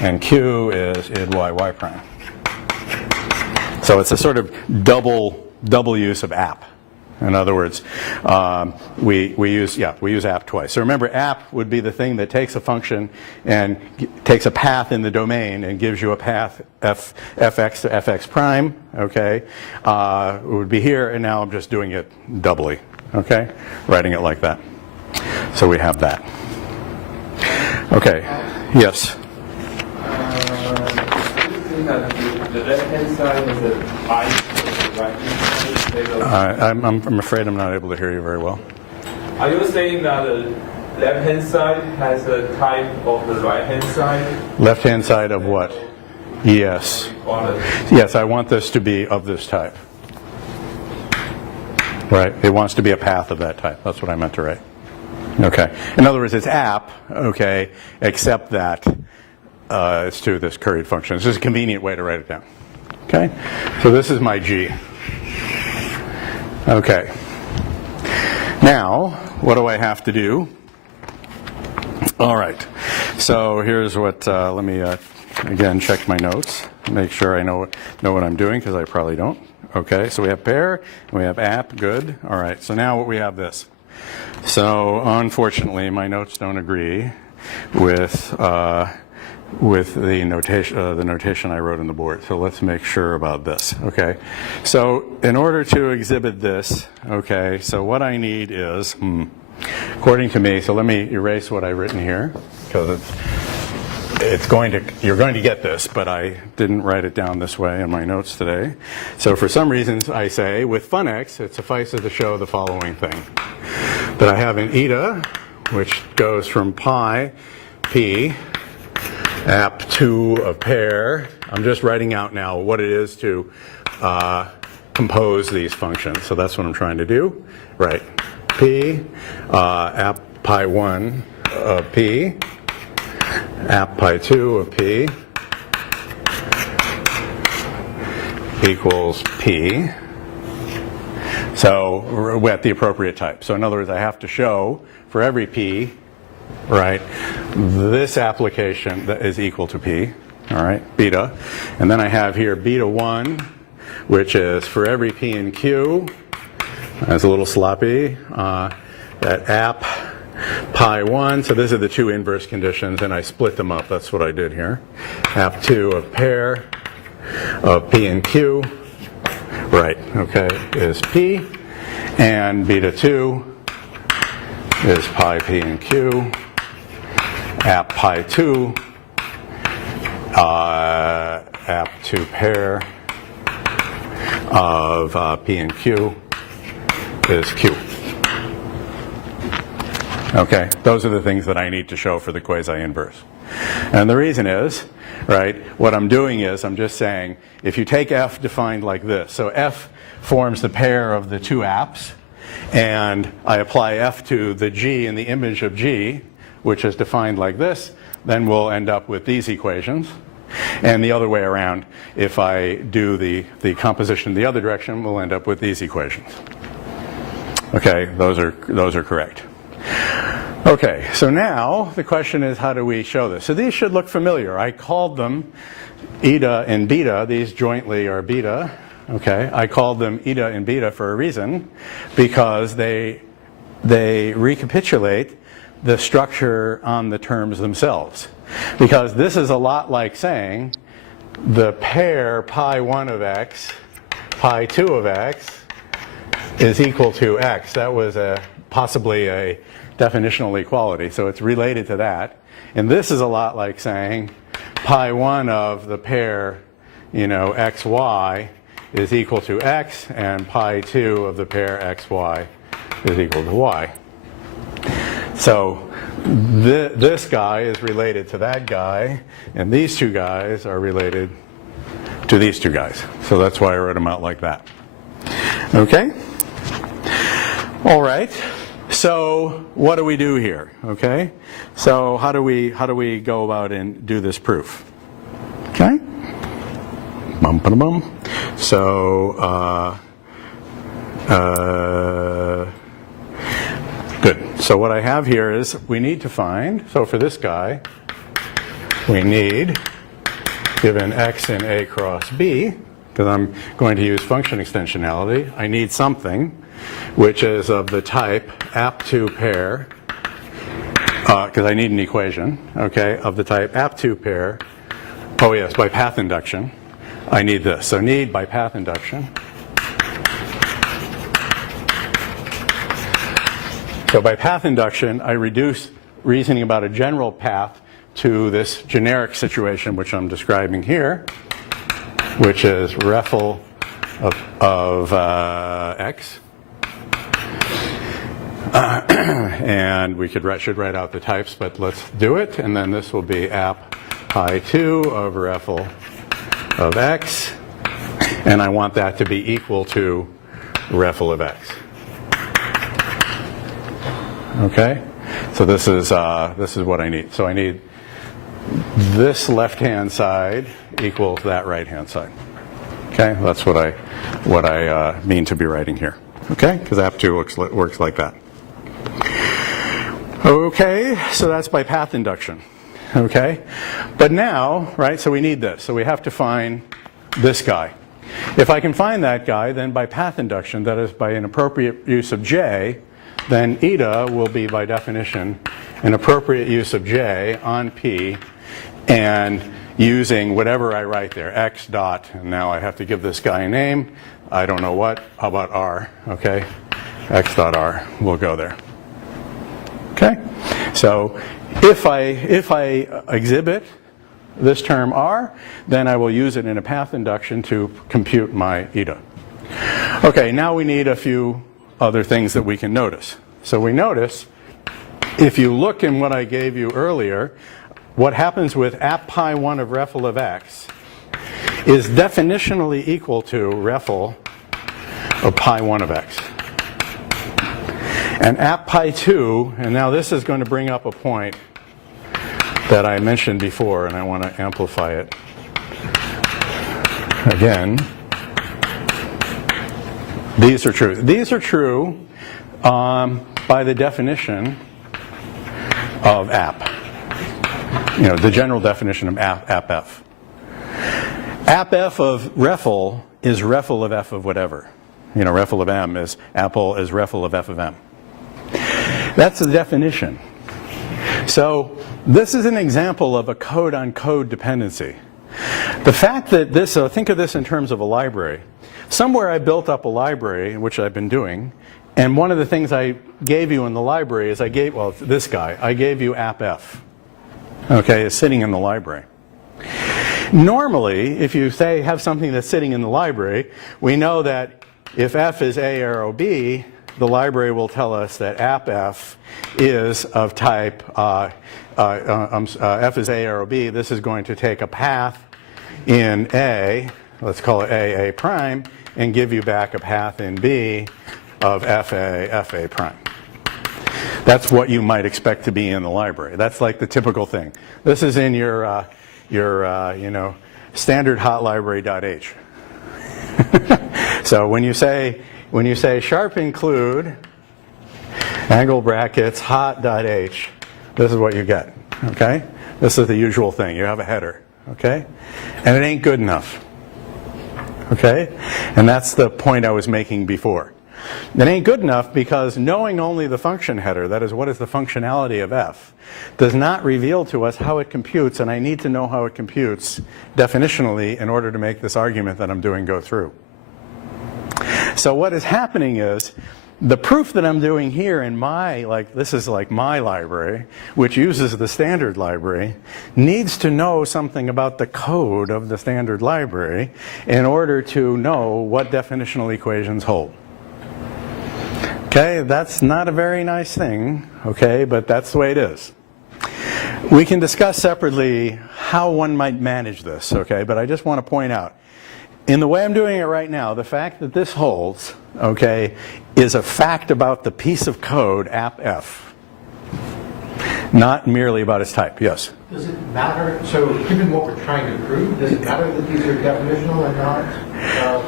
and Q is id y prime. So it's a sort of double use of app. In other words, we use app twice. So remember, app would be the thing that takes a function and takes a path in the domain and gives you a path fx to fx prime. Okay, it would be here, and now I'm just doing it doubly. Okay, writing it like that. So we have that. Okay, yes. The left-hand side is a I, the right-hand side. I'm afraid I'm not able to hear you very well. Are you saying that the left-hand side has a type of the right-hand side? Left-hand side of what? Yes. Yes, I want this to be of this type. Right? It wants to be a path of that type. That's what I meant to write. Okay. In other words, it's app, okay, except that it's to this curried function. It's just a convenient way to write it down. Okay? So this is my G. Okay. Now, what do I have to do? All right. So here's what, let me again check my notes, make sure I know what I'm doing, because I probably don't. Okay, so we have pair, and we have app, good. All right, so now we have this. So unfortunately, my notes don't agree with the notation I wrote on the board. So let's make sure about this. Okay, so in order to exhibit this, okay, so what I need is, according to me, so let me erase what I've written here, because you're going to get this, but I didn't write it down this way in my notes today. So for some reasons I say, with funx, it suffices to show the following thing. That I have an eta, which goes from pi, p, app2 of pair. I'm just writing out now what it is to compose these functions. So that's what I'm trying to do. Right. P, app pi 1 of p, app pi 2 of p equals p. So we're at the appropriate type. So in other words, I have to show for every p, right, this application that is equal to p, all right, beta. And then I have here beta 1, which is for every p and q. That's a little sloppy. That app pi 1, so these are the two inverse conditions, and I split them up. That's what I did here. App 2 of pair of p and q, right, okay, is p, and beta 2 is pi p and q. App pi 2, app 2 pair of p and q is q. Okay, those are the things that I need to show for the quasi-inverse. And the reason is, right, what I'm doing is I'm just saying, if you take f defined like this, so f forms the pair of the two apps, and I apply f to the g in the image of g, which is defined like this, then we'll end up with these equations. And the other way around, if I do the composition the other direction, we'll end up with these equations. Okay, those are correct. Okay, so now the question is, how do we show this? So these should look familiar. I called them eta and beta. These jointly are beta. Okay, I called them eta and beta for a reason, because they recapitulate the structure on the terms themselves. Because this is a lot like saying the pair pi 1 of x, pi 2 of x is equal to x. That was possibly a definitional equality, so it's related to that. And this is a lot like saying pi 1 of the pair, x, y is equal to x, and pi 2 of the pair x, y is equal to y. So this guy is related to that guy, and these two guys are related to these two guys. So that's why I wrote them out like that. Okay? All right. So what do we do here? Okay? So how do we go about and do this proof? Okay? Bum, ba, bum. So good. So what I have here is we need to find, so for this guy, we need, given x in A cross B, because I'm going to use function extensionality, I need something which is of the type app2 pair, because I need an equation, okay, of the type app2 pair, oh yes, by path induction, I need this. So need by path induction. So by path induction, I reduce reasoning about a general path to this generic situation which I'm describing here, which is REFL of x. And we should write out the types, but let's do it. And then this will be app pi 2 of REFL of x. And I want that to be equal to REFL of x. Okay? So this is what I need. So I need this left-hand side equal to that right-hand side. Okay? That's what I mean to be writing here. Okay? Because app2 works like that. Okay, so that's by path induction. Okay? But now, right, so we need this. So we have to find this guy. If I can find that guy, then by path induction, that is by an appropriate use of J, then eta will be, by definition, an appropriate use of J on P, and using whatever I write there, x dot, and now I have to give this guy a name. I don't know what. How about R? Okay? X dot R will go there. Okay? So if I exhibit this term R, then I will use it in a path induction to compute my eta. Okay, now we need a few other things that we can notice. So we notice, if you look in what I gave you earlier, what happens with app pi 1 of REFL of x is definitionally equal to REFL of pi 1 of x. And app pi 2, and now this is going to bring up a point that I mentioned before, and I want to amplify it again. These are true. These are true by the definition of app. The general definition of app-f. App-f of REFL is REFL of f of whatever. REFL of m is Apple is REFL of f of m. That's the definition. So this is an example of a code-on-code dependency. The fact that this, so think of this in terms of a library. Somewhere I built up a library, which I've been doing, And one of the things I gave you in the library is well, it's this guy. I gave you AppF. Okay, it's sitting in the library. Normally, if you say have something that's sitting in the library, we know that if F is A arrow B, the library will tell us that AppF is of type F is A arrow B. This is going to take a path in A, let's call it A prime, and give you back a path in B of FA prime. That's what you might expect to be in the library. That's like the typical thing. This is in your standard hot library.h. So when you say sharp include angle brackets hot.h, this is what you get. Okay? This is the usual thing. You have a header. Okay? And it ain't good enough. Okay? And that's the point I was making before. It ain't good enough because knowing only the function header, that is what is the functionality of F, does not reveal to us how it computes, and I need to know how it computes definitionally in order to make this argument that I'm doing go through. So what is happening is the proof that I'm doing here in this is like my library, which uses the standard library, needs to know something about the code of the standard library in order to know what definitional equations hold. Okay, that's not a very nice thing, okay, but that's the way it is. We can discuss separately how one might manage this, okay, but I just want to point out, in the way I'm doing it right now, the fact that this holds, okay, is a fact about the piece of code AppF, not merely about its type. Yes? Does it matter, so given what we're trying to prove, does it matter that these are definitional and not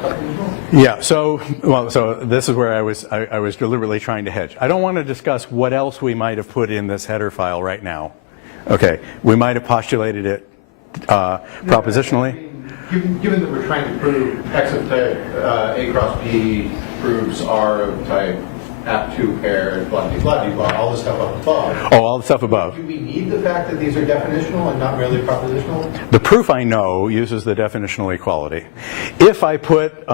definitional? Yeah, so this is where I was deliberately trying to hedge. I don't want to discuss what else we might have put in this header file right now. Okay, we might have postulated it propositionally. Given that we're trying to prove X of type A cross B proves R of type app2 pair, blah, blah, blah, blah, all the stuff up above. Oh, all the stuff above. Do we need the fact that these are definitional and not merely propositional? The proof I know uses the definitional equality. If I put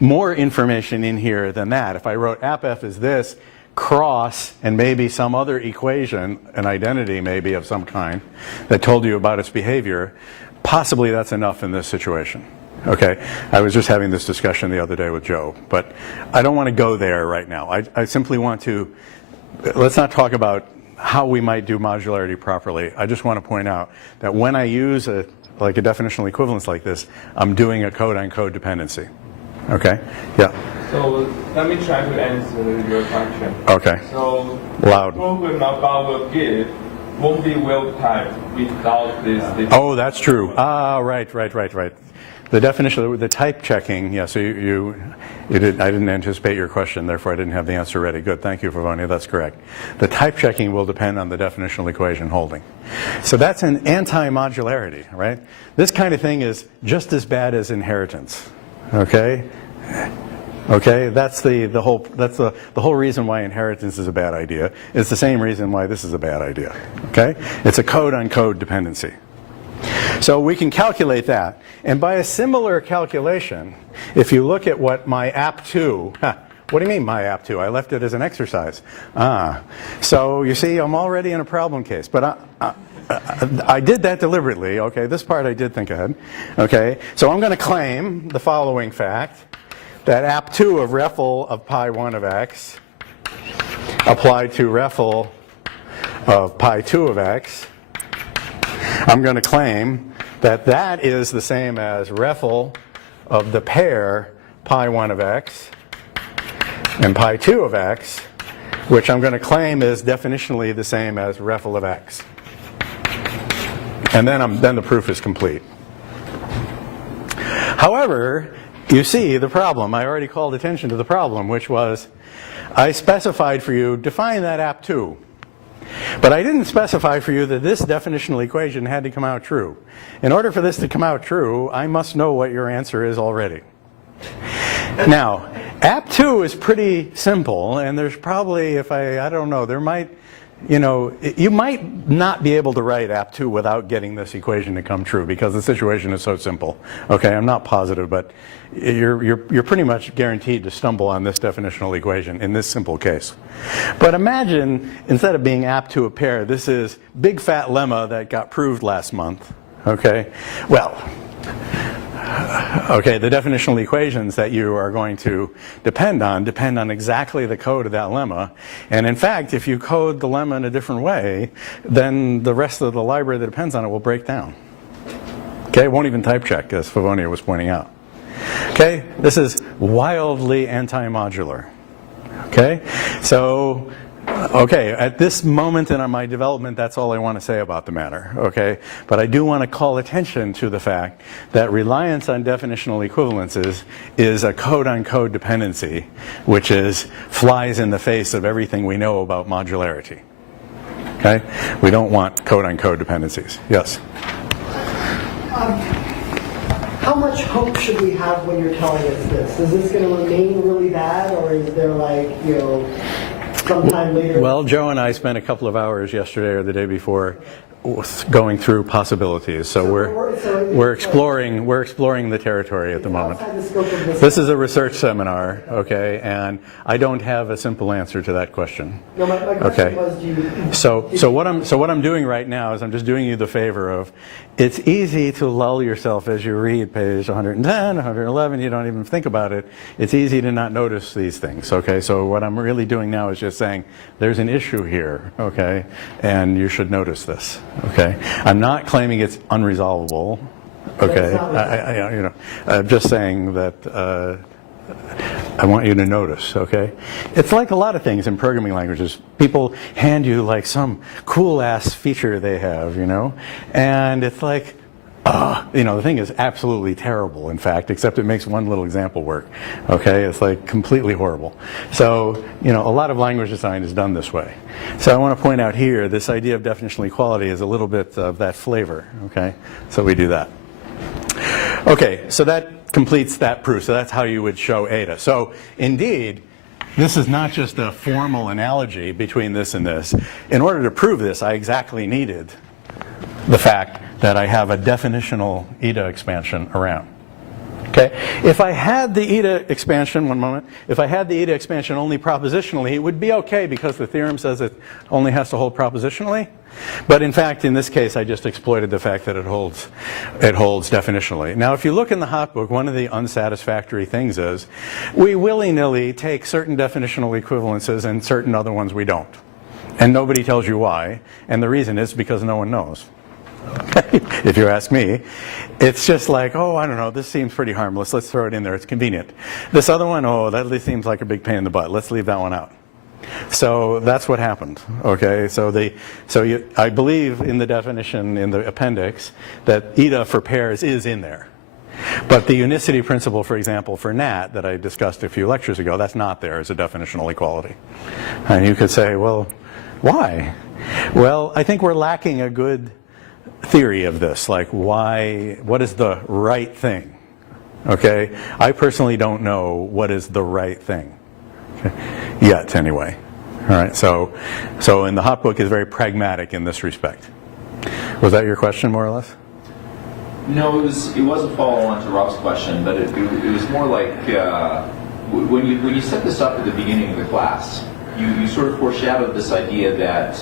more information in here than that, if I wrote AppF is this, cross, and maybe some other equation, an identity maybe of some kind, that told you about its behavior, possibly that's enough in this situation. Okay, I was just having this discussion the other day with Joe, but I don't want to go there right now. I simply want to, let's not talk about how we might do modularity properly. I just want to point out that when I use a definitional equivalence like this, I'm doing a code-on-code dependency. Okay? Yeah. So let me try to answer your question. Okay. So Loud. the program above will give won't be well typed without this. Oh, that's true. Ah, right. The definition, the type checking, yeah, so you did, I didn't anticipate your question, therefore I didn't have the answer ready. Good, thank you, Favonia, that's correct. The type checking will depend on the definitional equation holding. So that's an anti-modularity, right? This kind of thing is just as bad as inheritance, okay? Okay, that's the whole reason why inheritance is a bad idea. It's the same reason why this is a bad idea, okay? It's a code-on-code dependency. So we can calculate that. And by a similar calculation, if you look at what my app2, what do you mean my app2? I left it as an exercise. So you see, I'm already in a problem case. But I did that deliberately. Okay, this part I did think ahead. Okay, so I'm going to claim the following fact, that app2 of REFL of pi1 of x applied to REFL of pi2 of x, I'm going to claim that that is the same as REFL of the pair pi1 of x and pi2 of x, which I'm going to claim is definitionally the same as REFL of x. And then the proof is complete. However, you see the problem. I already called attention to the problem, which was I specified for you, define that app2. But I didn't specify for you that this definitional equation had to come out true. In order for this to come out true, I must know what your answer is already. Now, app2 is pretty simple, and there's probably, I don't know, there might you know, you might not be able to write apt2 without getting this equation to come true because the situation is so simple. Okay, I'm not positive, but you're pretty much guaranteed to stumble on this definitional equation in this simple case. But imagine, instead of being apt to a pair, this is big fat lemma that got proved last month. Okay, well, okay, the definitional equations that you are going to depend on exactly the code of that lemma. And in fact, if you code the lemma in a different way, then the rest of the library that depends on it will break down. Okay, it won't even type check, as Favonia was pointing out. Okay, this is wildly anti-modular. Okay, so okay, at this moment in my development, that's all I want to say about the matter, okay? But I do want to call attention to the fact that reliance on definitional equivalences is a code-on-code dependency, which flies in the face of everything we know about modularity, okay? We don't want code-on-code dependencies. Yes? How much hope should we have when you're telling us this? Is this going to remain really bad, or is there like, you know, sometime later? Well, Joe and I spent a couple of hours yesterday or the day before going through possibilities. So we're exploring the territory at the moment. Outside the scope of This is a research seminar, okay, and I don't have a simple answer to that question. No, my question Okay. was, do you... So what I'm doing right now is I'm just doing you the favor of, it's easy to lull yourself as you read page 110, 111, you don't even think about it. It's easy to not notice these things, okay? So what I'm really doing now is just saying, there's an issue here, okay? And you should notice this, okay? I'm not claiming it's unresolvable, okay? I'm just saying that I want you to notice, okay? It's like a lot of things in programming languages. People hand you like some cool-ass feature they have, you know? And it's like, you know, the thing is absolutely terrible, in fact, except it makes one little example work, okay? It's like completely horrible. So, you know, a lot of language design is done this way. So I want to point out here, this idea of definitional equality is a little bit of that flavor, okay? So we do that. Okay, so that completes that proof. So that's how you would show eta. So indeed, this is not just a formal analogy between this and this. In order to prove this, I exactly needed the fact that I have a definitional eta expansion around. Okay? If I had the eta expansion, one moment, if I had the eta expansion only propositionally, it would be okay because the theorem says it only has to hold propositionally. But in fact, in this case, I just exploited the fact that it holds definitionally. Now, if you look in the hotbook, one of the unsatisfactory things is we willy-nilly take certain definitional equivalences and certain other ones we don't. And nobody tells you why. And the reason is because no one knows. If you ask me, it's just like, oh, I don't know, this seems pretty harmless. Let's throw it in there. It's convenient. This other one, oh, that seems like a big pain in the butt. Let's leave that one out. So that's what happened. Okay, I believe in the definition in the appendix that eta for pairs is in there. But the unicity principle, for example, for NAT that I discussed a few lectures ago, that's not there as a definitional equality. And you could say, well, why? Well, I think we're lacking a good theory of this, like what is the right thing? Okay, I personally don't know what is the right thing. Okay. Yet, anyway. All right, so in the hotbook is very pragmatic in this respect. Was that your question, more or less? No, it was a follow-on to Rob's question, but it was more like when you set this up at the beginning of the class, you sort of foreshadowed this idea that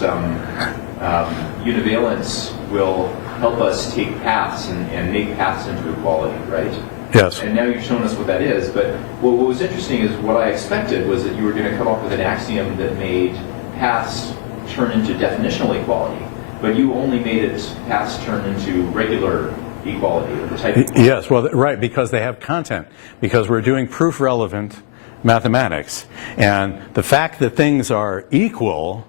univalence will help us take paths and make paths into equality, right? Yes. And now you've shown us what that is, but what was interesting is what I expected was that you were going to come up with an axiom that made paths turn into definitional equality, but you only made it paths turn into regular equality of the type. Yes, well, right, because they have content, because we're doing proof-relevant mathematics, and the fact that things are equal,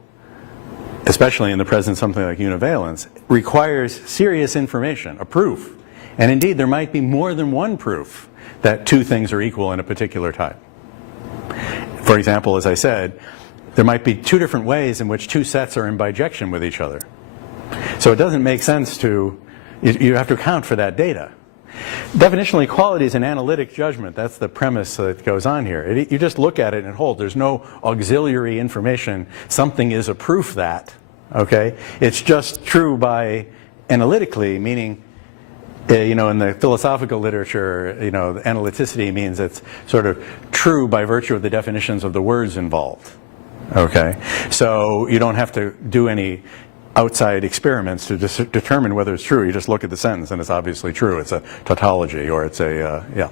especially in the presence of something like univalence, requires serious information, a proof. And indeed, there might be more than one proof that two things are equal in a particular type. For example, as I said, there might be two different ways in which two sets are in bijection with each other. So it doesn't make sense you have to account for that data. Definitional equality is an analytic judgment. That's the premise that goes on here. You just look at it and it holds. There's no auxiliary information. Something is a proof that, okay? It's just true by analytically, meaning, in the philosophical literature, analyticity means it's sort of true by virtue of the definitions of the words involved, okay? So you don't have to do any outside experiments to determine whether it's true. You just look at the sentence and it's obviously true. It's a tautology, or it's yeah.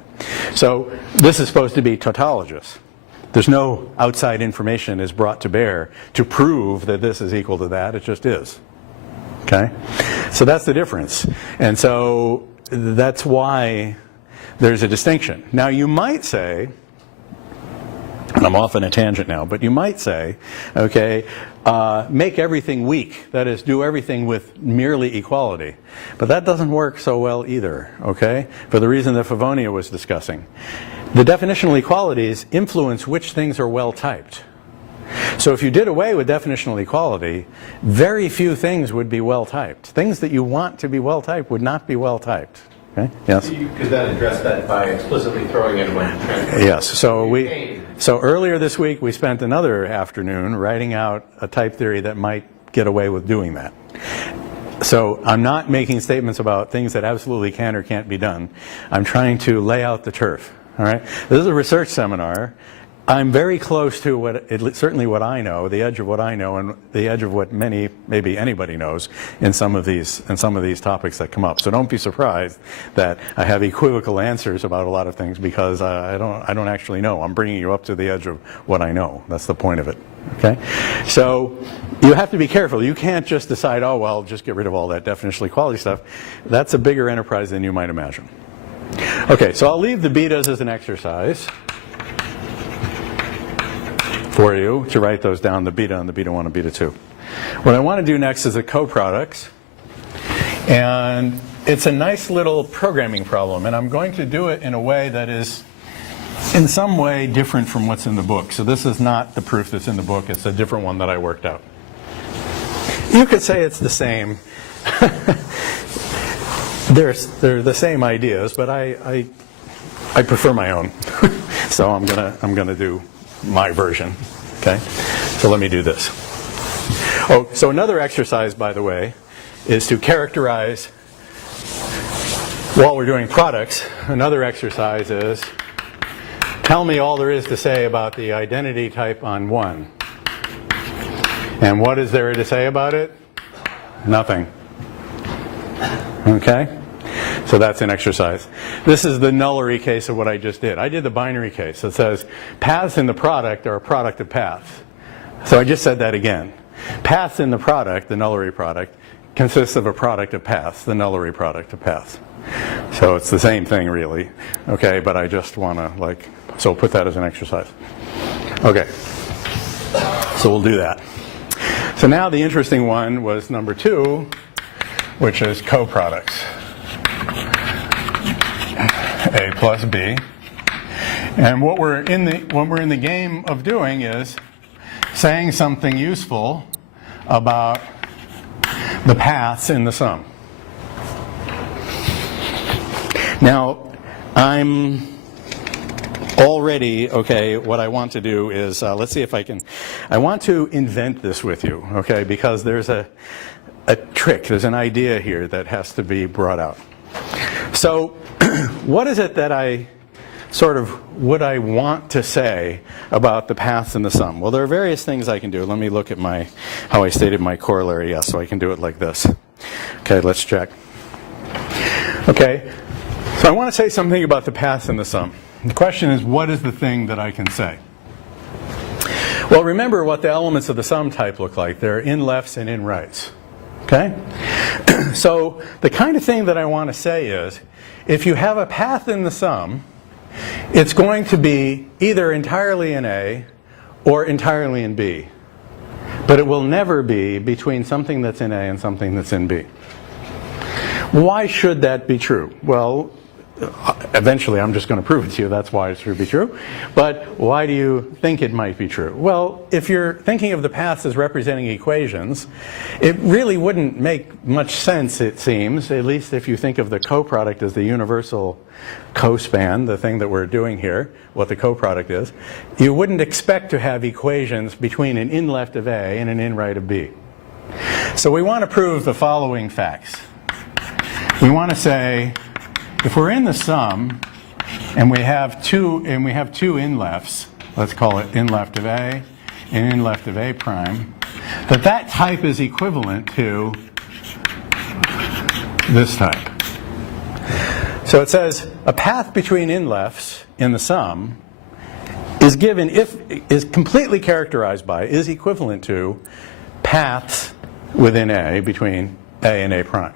So this is supposed to be tautologous. There's no outside information is brought to bear to prove that this is equal to that. It just is. Okay? So that's the difference. And so that's why there's a distinction. Now you might say, and I'm off on a tangent now, but you might say, okay, make everything weak. That is, do everything with merely equality. But that doesn't work so well either, okay? For the reason that Favonia was discussing. The definitional equalities influence which things are well typed. So if you did away with definitional equality, very few things would be well typed. Things that you want to be well typed would not be well typed. Okay? Yes? You could then address that by explicitly throwing in one transfer. Yes. So earlier this week we spent another afternoon writing out a type theory that might get away with doing that. So I'm not making statements about things that absolutely can or can't be done. I'm trying to lay out the turf. All right? This is a research seminar. I'm very close to certainly what I know, the edge of what I know, and the edge of what maybe anybody knows in some of these topics that come up. So don't be surprised that I have equivocal answers about a lot of things, because I don't actually know. I'm bringing you up to the edge of what I know. That's the point of it. Okay? So you have to be careful. You can't just decide, oh well, just get rid of all that definitional equality stuff. That's a bigger enterprise than you might imagine. Okay, so I'll leave the betas as an exercise for you to write those down, the beta and the beta 1 and beta 2. What I want to do next is the coproducts. And it's a nice little programming problem. And I'm going to do it in a way that is in some way different from what's in the book. So this is not the proof that's in the book. It's a different one that I worked out. You could say it's the same. They're the same ideas, but I prefer my own. So I'm gonna do my version. Okay? So let me do this. Oh, so another exercise, by the way, is to characterize, while we're doing products, another exercise is tell me all there is to say about the identity type on 1. And what is there to say about it? Nothing. Okay? So that's an exercise. This is the nullery case of what I just did. I did the binary case. It says paths in the product are a product of paths. So I just said that again. Paths in the product, the nullery product, consists of a product of paths, the nullery product of paths. So it's the same thing really. Okay, but I just want to so put that as an exercise. Okay. So we'll do that. So now the interesting one was number 2, which is coproducts. A plus B. And what we're in the game of doing is saying something useful about the paths in the sum. Now, I'm already, okay, what I want to do is, let's see if I want to invent this with you, okay, because there's a trick, there's an idea here that has to be brought out. So, what is it that I want to say about the paths in the sum? Well, there are various things I can do. Let me look at how I stated my corollary. Yes, so I can do it like this. Okay, let's check. Okay, so I want to say something about the paths in the sum. The question is, what is the thing that I can say? Well, remember what the elements of the sum type look like. They're in lefts and in rights. Okay? So the kind of thing that I want to say is, if you have a path in the sum, it's going to be either entirely in A or entirely in B. But it will never be between something that's in A and something that's in B. Why should that be true? Well, eventually I'm just going to prove it to you, that's why it should be true. But why do you think it might be true? Well, if you're thinking of the paths as representing equations, it really wouldn't make much sense, it seems, at least if you think of the coproduct as the universal cospan, the thing that we're doing here, what the coproduct is. You wouldn't expect to have equations between an in left of A and an in right of B. So we want to prove the following facts. We want to say, if we're in the sum and we have two in lefts, let's call it in left of A and in left of A prime, that type is equivalent to this type. So it says a path between in lefts in the sum is given is completely characterized by, is equivalent to paths within A between A and A prime.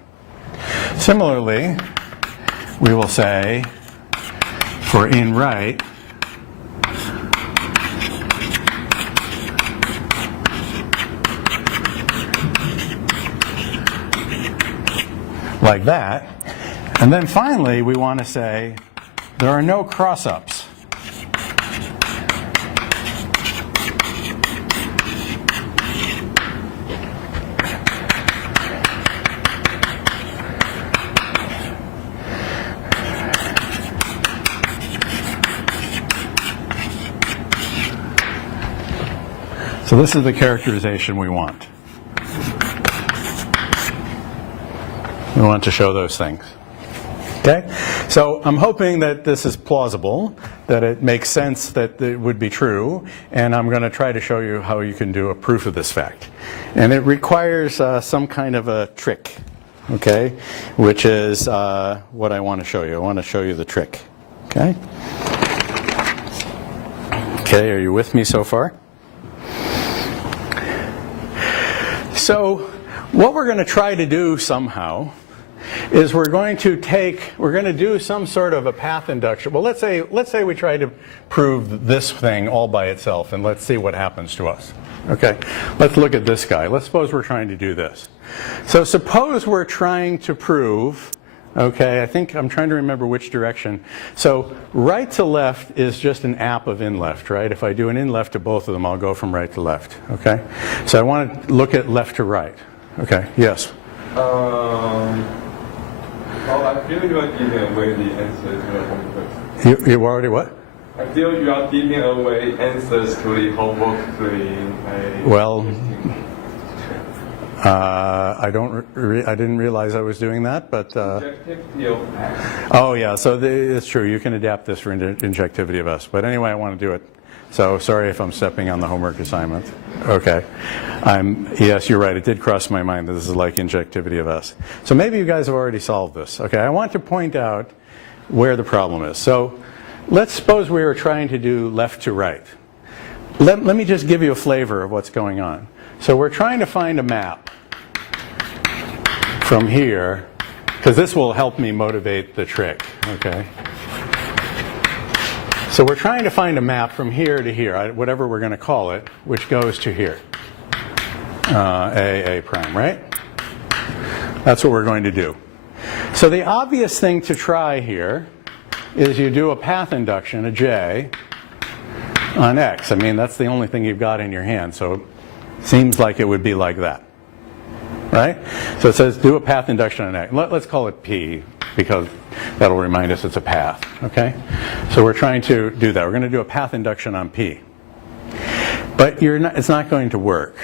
Similarly, we will say for in right, like that. And then finally, we want to say there are no cross-ups. So this is the characterization we want. We want to show those things. Okay? So I'm hoping that this is plausible, that it makes sense that it would be true, and I'm going to try to show you how you can do a proof of this fact. And it requires some kind of a trick, okay, which is what I want to show you. I want to show you the trick. Okay? Okay, are you with me so far? So what we're going to try to do somehow is we're going to do some sort of a path induction. Well, let's say we try to prove this thing all by itself, and let's see what happens to us. Okay, let's look at this guy. Let's suppose we're trying to do this. So suppose we're trying to prove, okay, I think I'm trying to remember which direction. So right to left is just an app of in left, right? If I do an in left to both of them, I'll go from right to left, okay? So I want to look at left to right. Okay, yes? Well, I feel you are giving away the answers to the homework. You already what? I feel you are giving away answers to the homework doing. Well, I didn't realize I was doing that, but. Injectivity of X. Oh yeah, so it's true. You can adapt this for injectivity of S. But anyway, I want to do it. So sorry if I'm stepping on the homework assignment. Okay. Yes, you're right. It did cross my mind that this is like injectivity of S. So maybe you guys have already solved this. Okay, I want to point out where the problem is. So let's suppose we were trying to do left to right. Let me just give you a flavor of what's going on. So we're trying to find a map from here, because this will help me motivate the trick. Okay. So we're trying to find a map from here to here, whatever we're going to call it, which goes to here. A prime, right? That's what we're going to do. So the obvious thing to try here is you do a path induction, a J, on X. I mean, that's the only thing you've got in your hand, so it seems like it would be like that. Right? So it says do a path induction on X. Let's call it P, because that'll remind us it's a path. Okay? So we're trying to do that. We're going to do a path induction on P. But it's not going to work.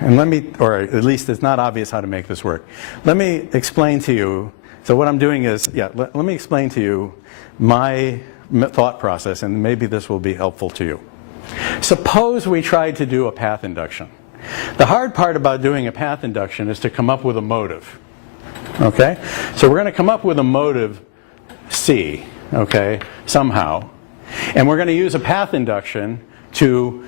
And or at least it's not obvious how to make this work. Let me explain to you. So what I'm doing is, let me explain to you my thought process, and maybe this will be helpful to you. Suppose we tried to do a path induction. The hard part about doing a path induction is to come up with a motive. Okay? So we're going to come up with a motive C, okay, somehow. And we're going to use a path induction to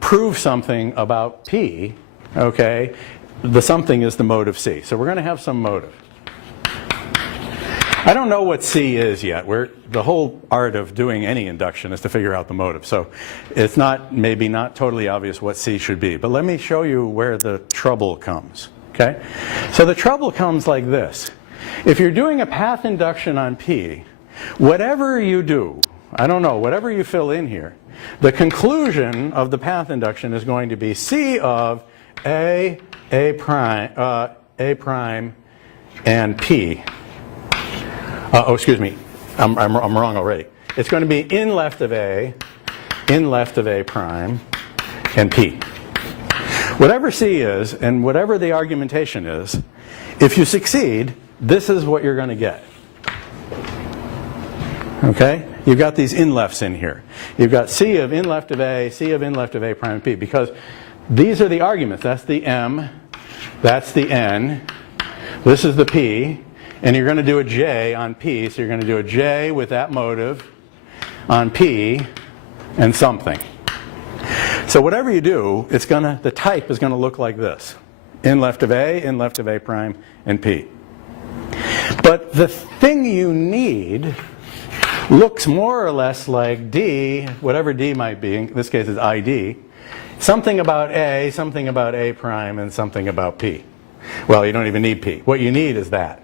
prove something about P, okay? The something is the motive C. So we're going to have some motive. I don't know what C is yet. The whole art of doing any induction is to figure out the motive. So it's maybe not totally obvious what C should be. But let me show you where the trouble comes. Okay? So the trouble comes like this. If you're doing a path induction on P, whatever you do, I don't know, whatever you fill in here, the conclusion of the path induction is going to be C of A prime, and P. Excuse me, I'm wrong already. It's going to be in left of A prime, and P. Whatever C is, and whatever the argumentation is, if you succeed, this is what you're going to get. Okay? You've got these in lefts in here. You've got C of in left of A, C of in left of A prime, P, because these are the arguments. That's the M, that's the N, this is the P, and you're going to do a J on P, so you're going to do a J with that motive on P and something. So whatever you do, the type is going to look like this. In left of A prime, and P. But the thing you need looks more or less like D, whatever D might be, in this case is ID, something about A prime, and something about P. Well, you don't even need P. What you need is that.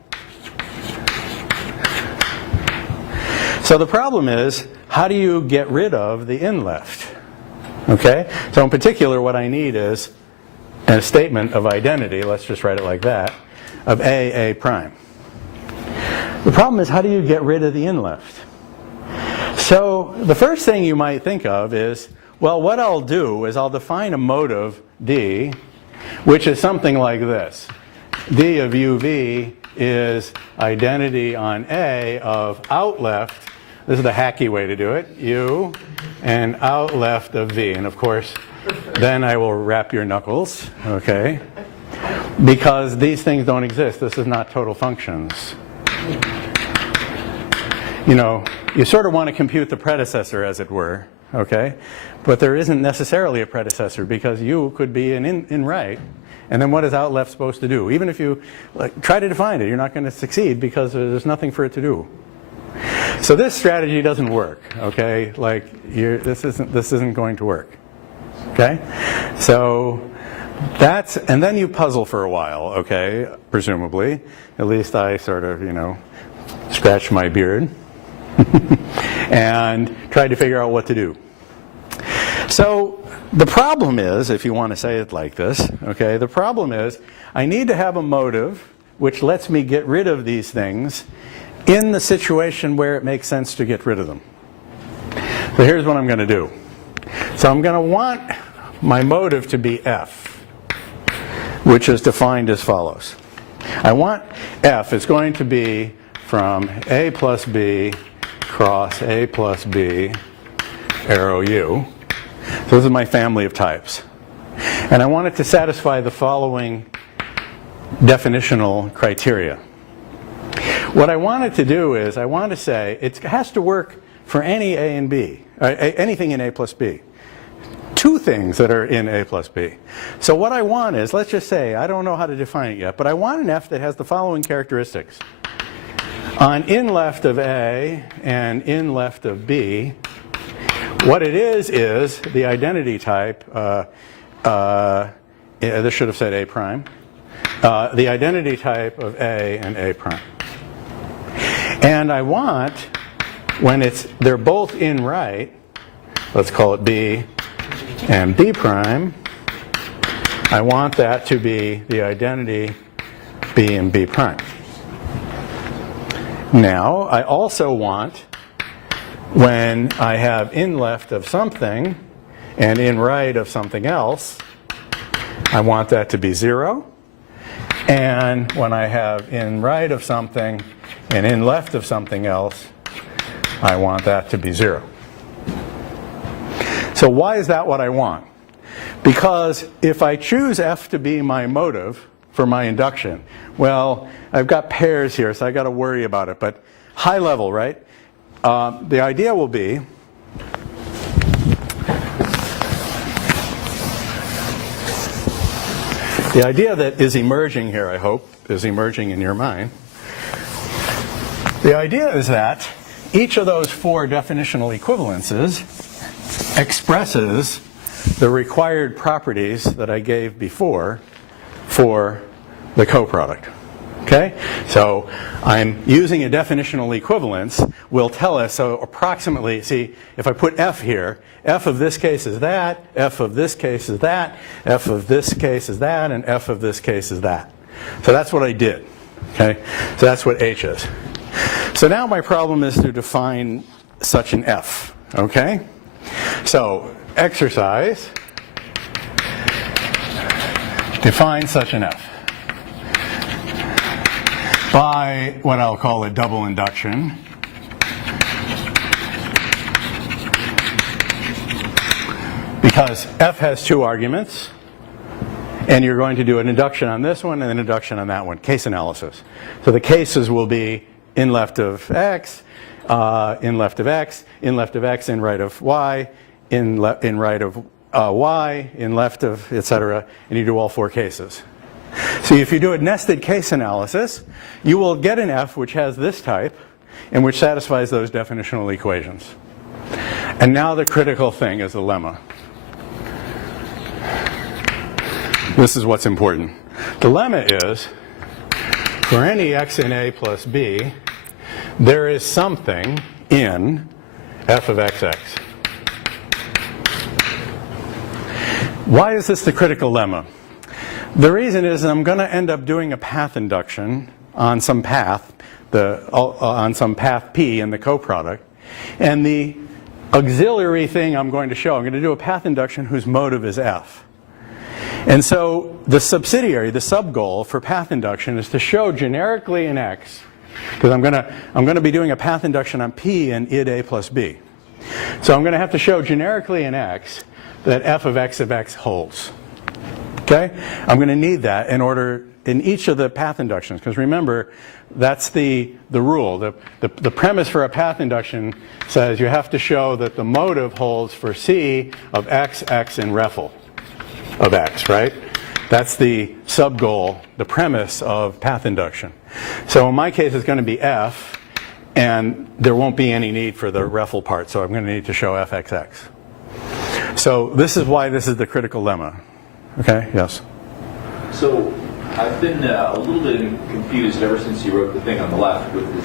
So the problem is, how do you get rid of the in left? Okay? So in particular, what I need is a statement of identity, let's just write it like that, of A prime. The problem is, how do you get rid of the in left? So the first thing you might think of is, well, what I'll do is I'll define a motive D, which is something like this. D of UV is identity on A of out left. This is the hacky way to do it. U and out left of V. And of course, then I will wrap your knuckles, okay? Because these things don't exist. This is not total functions. You know, you sort of want to compute the predecessor, as it were, okay? But there isn't necessarily a predecessor, because U could be an in right. And then what is out left supposed to do? Even if you try to define it, you're not going to succeed because there's nothing for it to do. So this strategy doesn't work, okay? This isn't going to work, okay? So and then you puzzle for a while, okay? Presumably, at least I sort of, scratch my beard and try to figure out what to do. So the problem is, if you want to say it like this, okay, the problem is I need to have a motive which lets me get rid of these things in the situation where it makes sense to get rid of them. So here's what I'm going to do. So I'm going to want my motive to be F, which is defined as follows. I want F is going to be from A plus B cross A plus B arrow U. So this is my family of types. And I want it to satisfy the following definitional criteria. What I want it to do is, I want to say it has to work for any A and B, anything in A plus B. Two things that are in A plus B. So what I want is, let's just say, I don't know how to define it yet, but I want an F that has the following characteristics. On in left of A and in left of B, what it is the identity type, this should have said A prime, the identity type of A and A prime. And I want, when they're both in right, let's call it B and B prime, I want that to be the identity B and B prime. Now, I also want, when I have in left of something and in right of something else, I want that to be 0. And when I have in right of something and in left of something else, I want that to be 0. So why is that what I want? Because if I choose F to be my motive for my induction, well, I've got pairs here, so I've got to worry about it. But high level, right? The idea will be the idea that is emerging here, I hope, is emerging in your mind. The idea is that each of those 4 definitional equivalences expresses the required properties that I gave before for the coproduct. Okay, so I'm using a definitional equivalence will tell us, so approximately, see, if I put f here, f of this case is that, f of this case is that, f of this case is that, and f of this case is that. So that's what I did. Okay, so that's what h is. So now my problem is to define such an f. Okay, so exercise, define such an f by what I'll call a double induction. Because f has two arguments, and you're going to do an induction on this one and an induction on that one, case analysis. So the cases will be in left of x, in left of x, in left of x, in right of y, in right of y, in left of, etc., and you do all four cases. So if you do a nested case analysis, you will get an f which has this type and which satisfies those definitional equations. And now the critical thing is the lemma. This is what's important. The lemma is, for any x in a plus b, there is something in f of xx. Why is this the critical lemma? The reason is I'm going to end up doing a path induction on some path, on some path P in the coproduct. And the auxiliary thing I'm going to show, I'm going to do a path induction whose motive is f. And so the subsidiary, the sub-goal for path induction is to show generically in x, because I'm going to be doing a path induction on P in id a plus b. So I'm going to have to show generically in x that f of x holds. Okay? I'm going to need that in order, in each of the path inductions, because remember, that's the rule. The premise for a path induction says you have to show that the motive holds for C of x, x, and refl of x, right? That's the sub-goal, the premise of path induction. So in my case, it's going to be f, and there won't be any need for the refl part, so I'm going to need to show fxx. So this is why this is the critical lemma. Okay, yes? So I've been a little bit confused ever since you wrote the thing on the left with the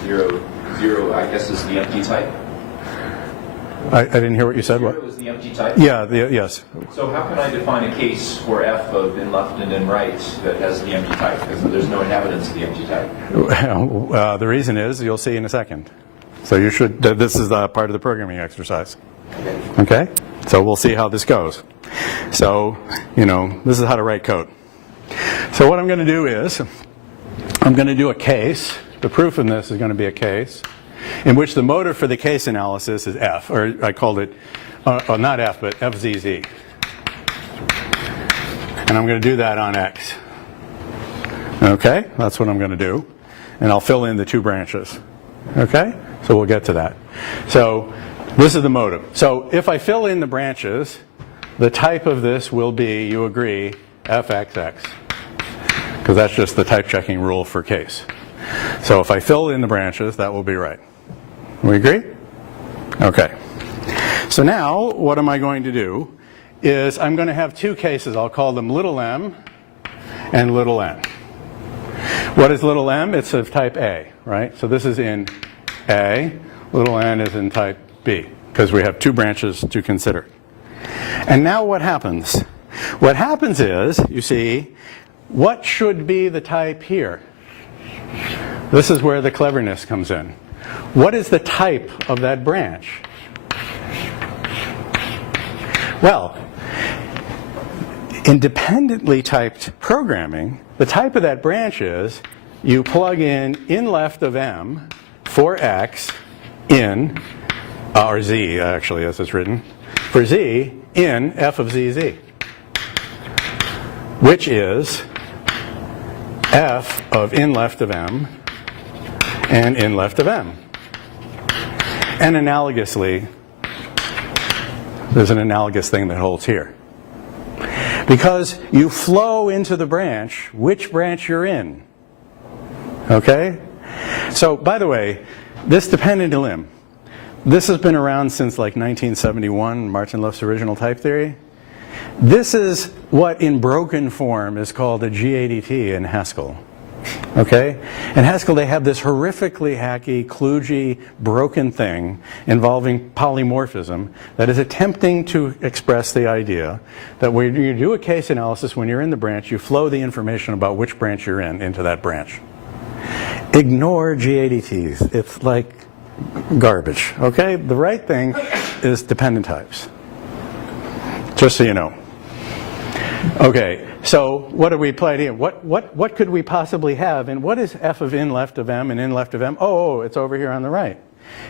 zero, I guess is the empty type. I didn't hear what you said. Zero What? is the empty type? Yeah, yes. So how can I define a case for f of in left and in right that has the empty type? Because there's no inhabitants of the empty type. The reason is, you'll see in a second. So you should, this is part of the programming exercise. Okay? So we'll see how this goes. So, this is how to write code. So what I'm going to do is, I'm going to do a case. The proof in this is going to be a case in which the motive for the case analysis is f, or I called it, not f, but fzz. And I'm going to do that on x. Okay? That's what I'm going to do. And I'll fill in the two branches. Okay? So we'll get to that. So this is the motive. So if I fill in the branches, the type of this will be, you agree, fxx. Because that's just the type checking rule for case. So if I fill in the branches, that will be right. We agree? Okay. So now, what am I going to do is I'm going to have two cases. I'll call them little m and little n. What is little m? It's of type A, right? So this is in A. Little n is in type B, because we have two branches to consider. And now what happens? What happens is, you see, what should be the type here? This is where the cleverness comes in. What is the type of that branch? Well, independently typed programming, the type of that branch is you plug in left of m for x in, or z actually as it's written, for z in f of zz, which is f of in left of m and in left of m. And analogously, there's an analogous thing that holds here. Because you flow into the branch, which branch you're in. Okay? So, by the way, this dependent lim, this has been around since like 1971, Martin Luft's original type theory. This is what in broken form is called a GADT in Haskell. Okay? In Haskell, they have this horrifically hacky, kludgy, broken thing involving polymorphism that is attempting to express the idea that when you do a case analysis, when you're in the branch, you flow the information about which branch you're in into that branch. Ignore G80Ts. It's like garbage. Okay? The right thing is dependent types. Just so you know. Okay, so what do we play here? What could we possibly have? And what is f of in left of m and in left of m? Oh, it's over here on the right.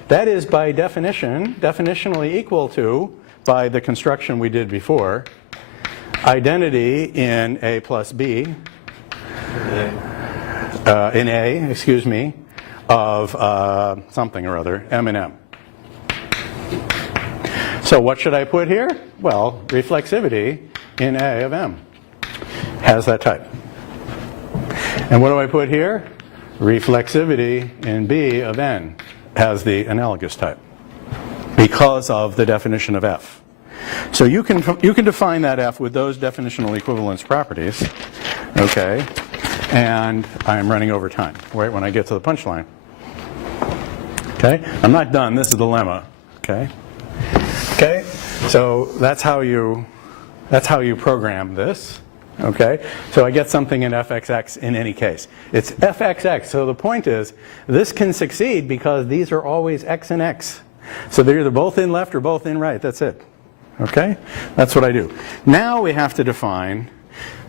That is by definition, definitionally equal to, by the construction we did before, identity in A plus B, in A, excuse me, of something or other, m and m. So what should I put here? Well, reflexivity in A of m has that type. And what do I put here? Reflexivity in B of n has the analogous type because of the definition of f. So you can define that f with those definitional equivalence properties, okay? And I'm running over time, right when I get to the punchline. Okay? I'm not done. This is the lemma, okay? Okay? So that's how you program this. Okay? So I get something in fxx in any case. It's fxx. So the point is, this can succeed because these are always x and x. So they're either both in left or both in right. That's it. Okay? That's what I do. Now we have to define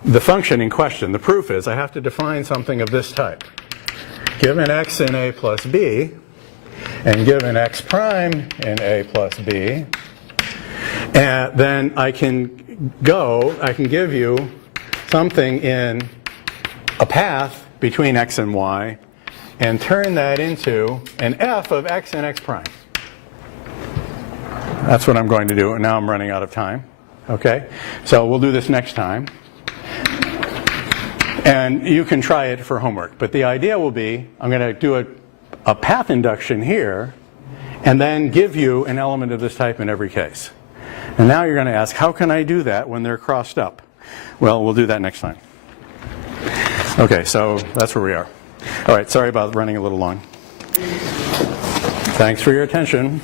the function in question. The proof is I have to define something of this type. Given x in a plus b, and given x prime in a plus b, and then I can give you something in a path between x and y and turn that into an f of x and x prime. That's what I'm going to do, and now I'm running out of time. Okay? So we'll do this next time. And you can try it for homework. But the idea will be, I'm going to do a path induction here and then give you an element of this type in every case. And now you're going to ask, how can I do that when they're crossed up? Well, we'll do that next time. Okay, so that's where we are. All right, sorry about running a little long. Thanks for your attention.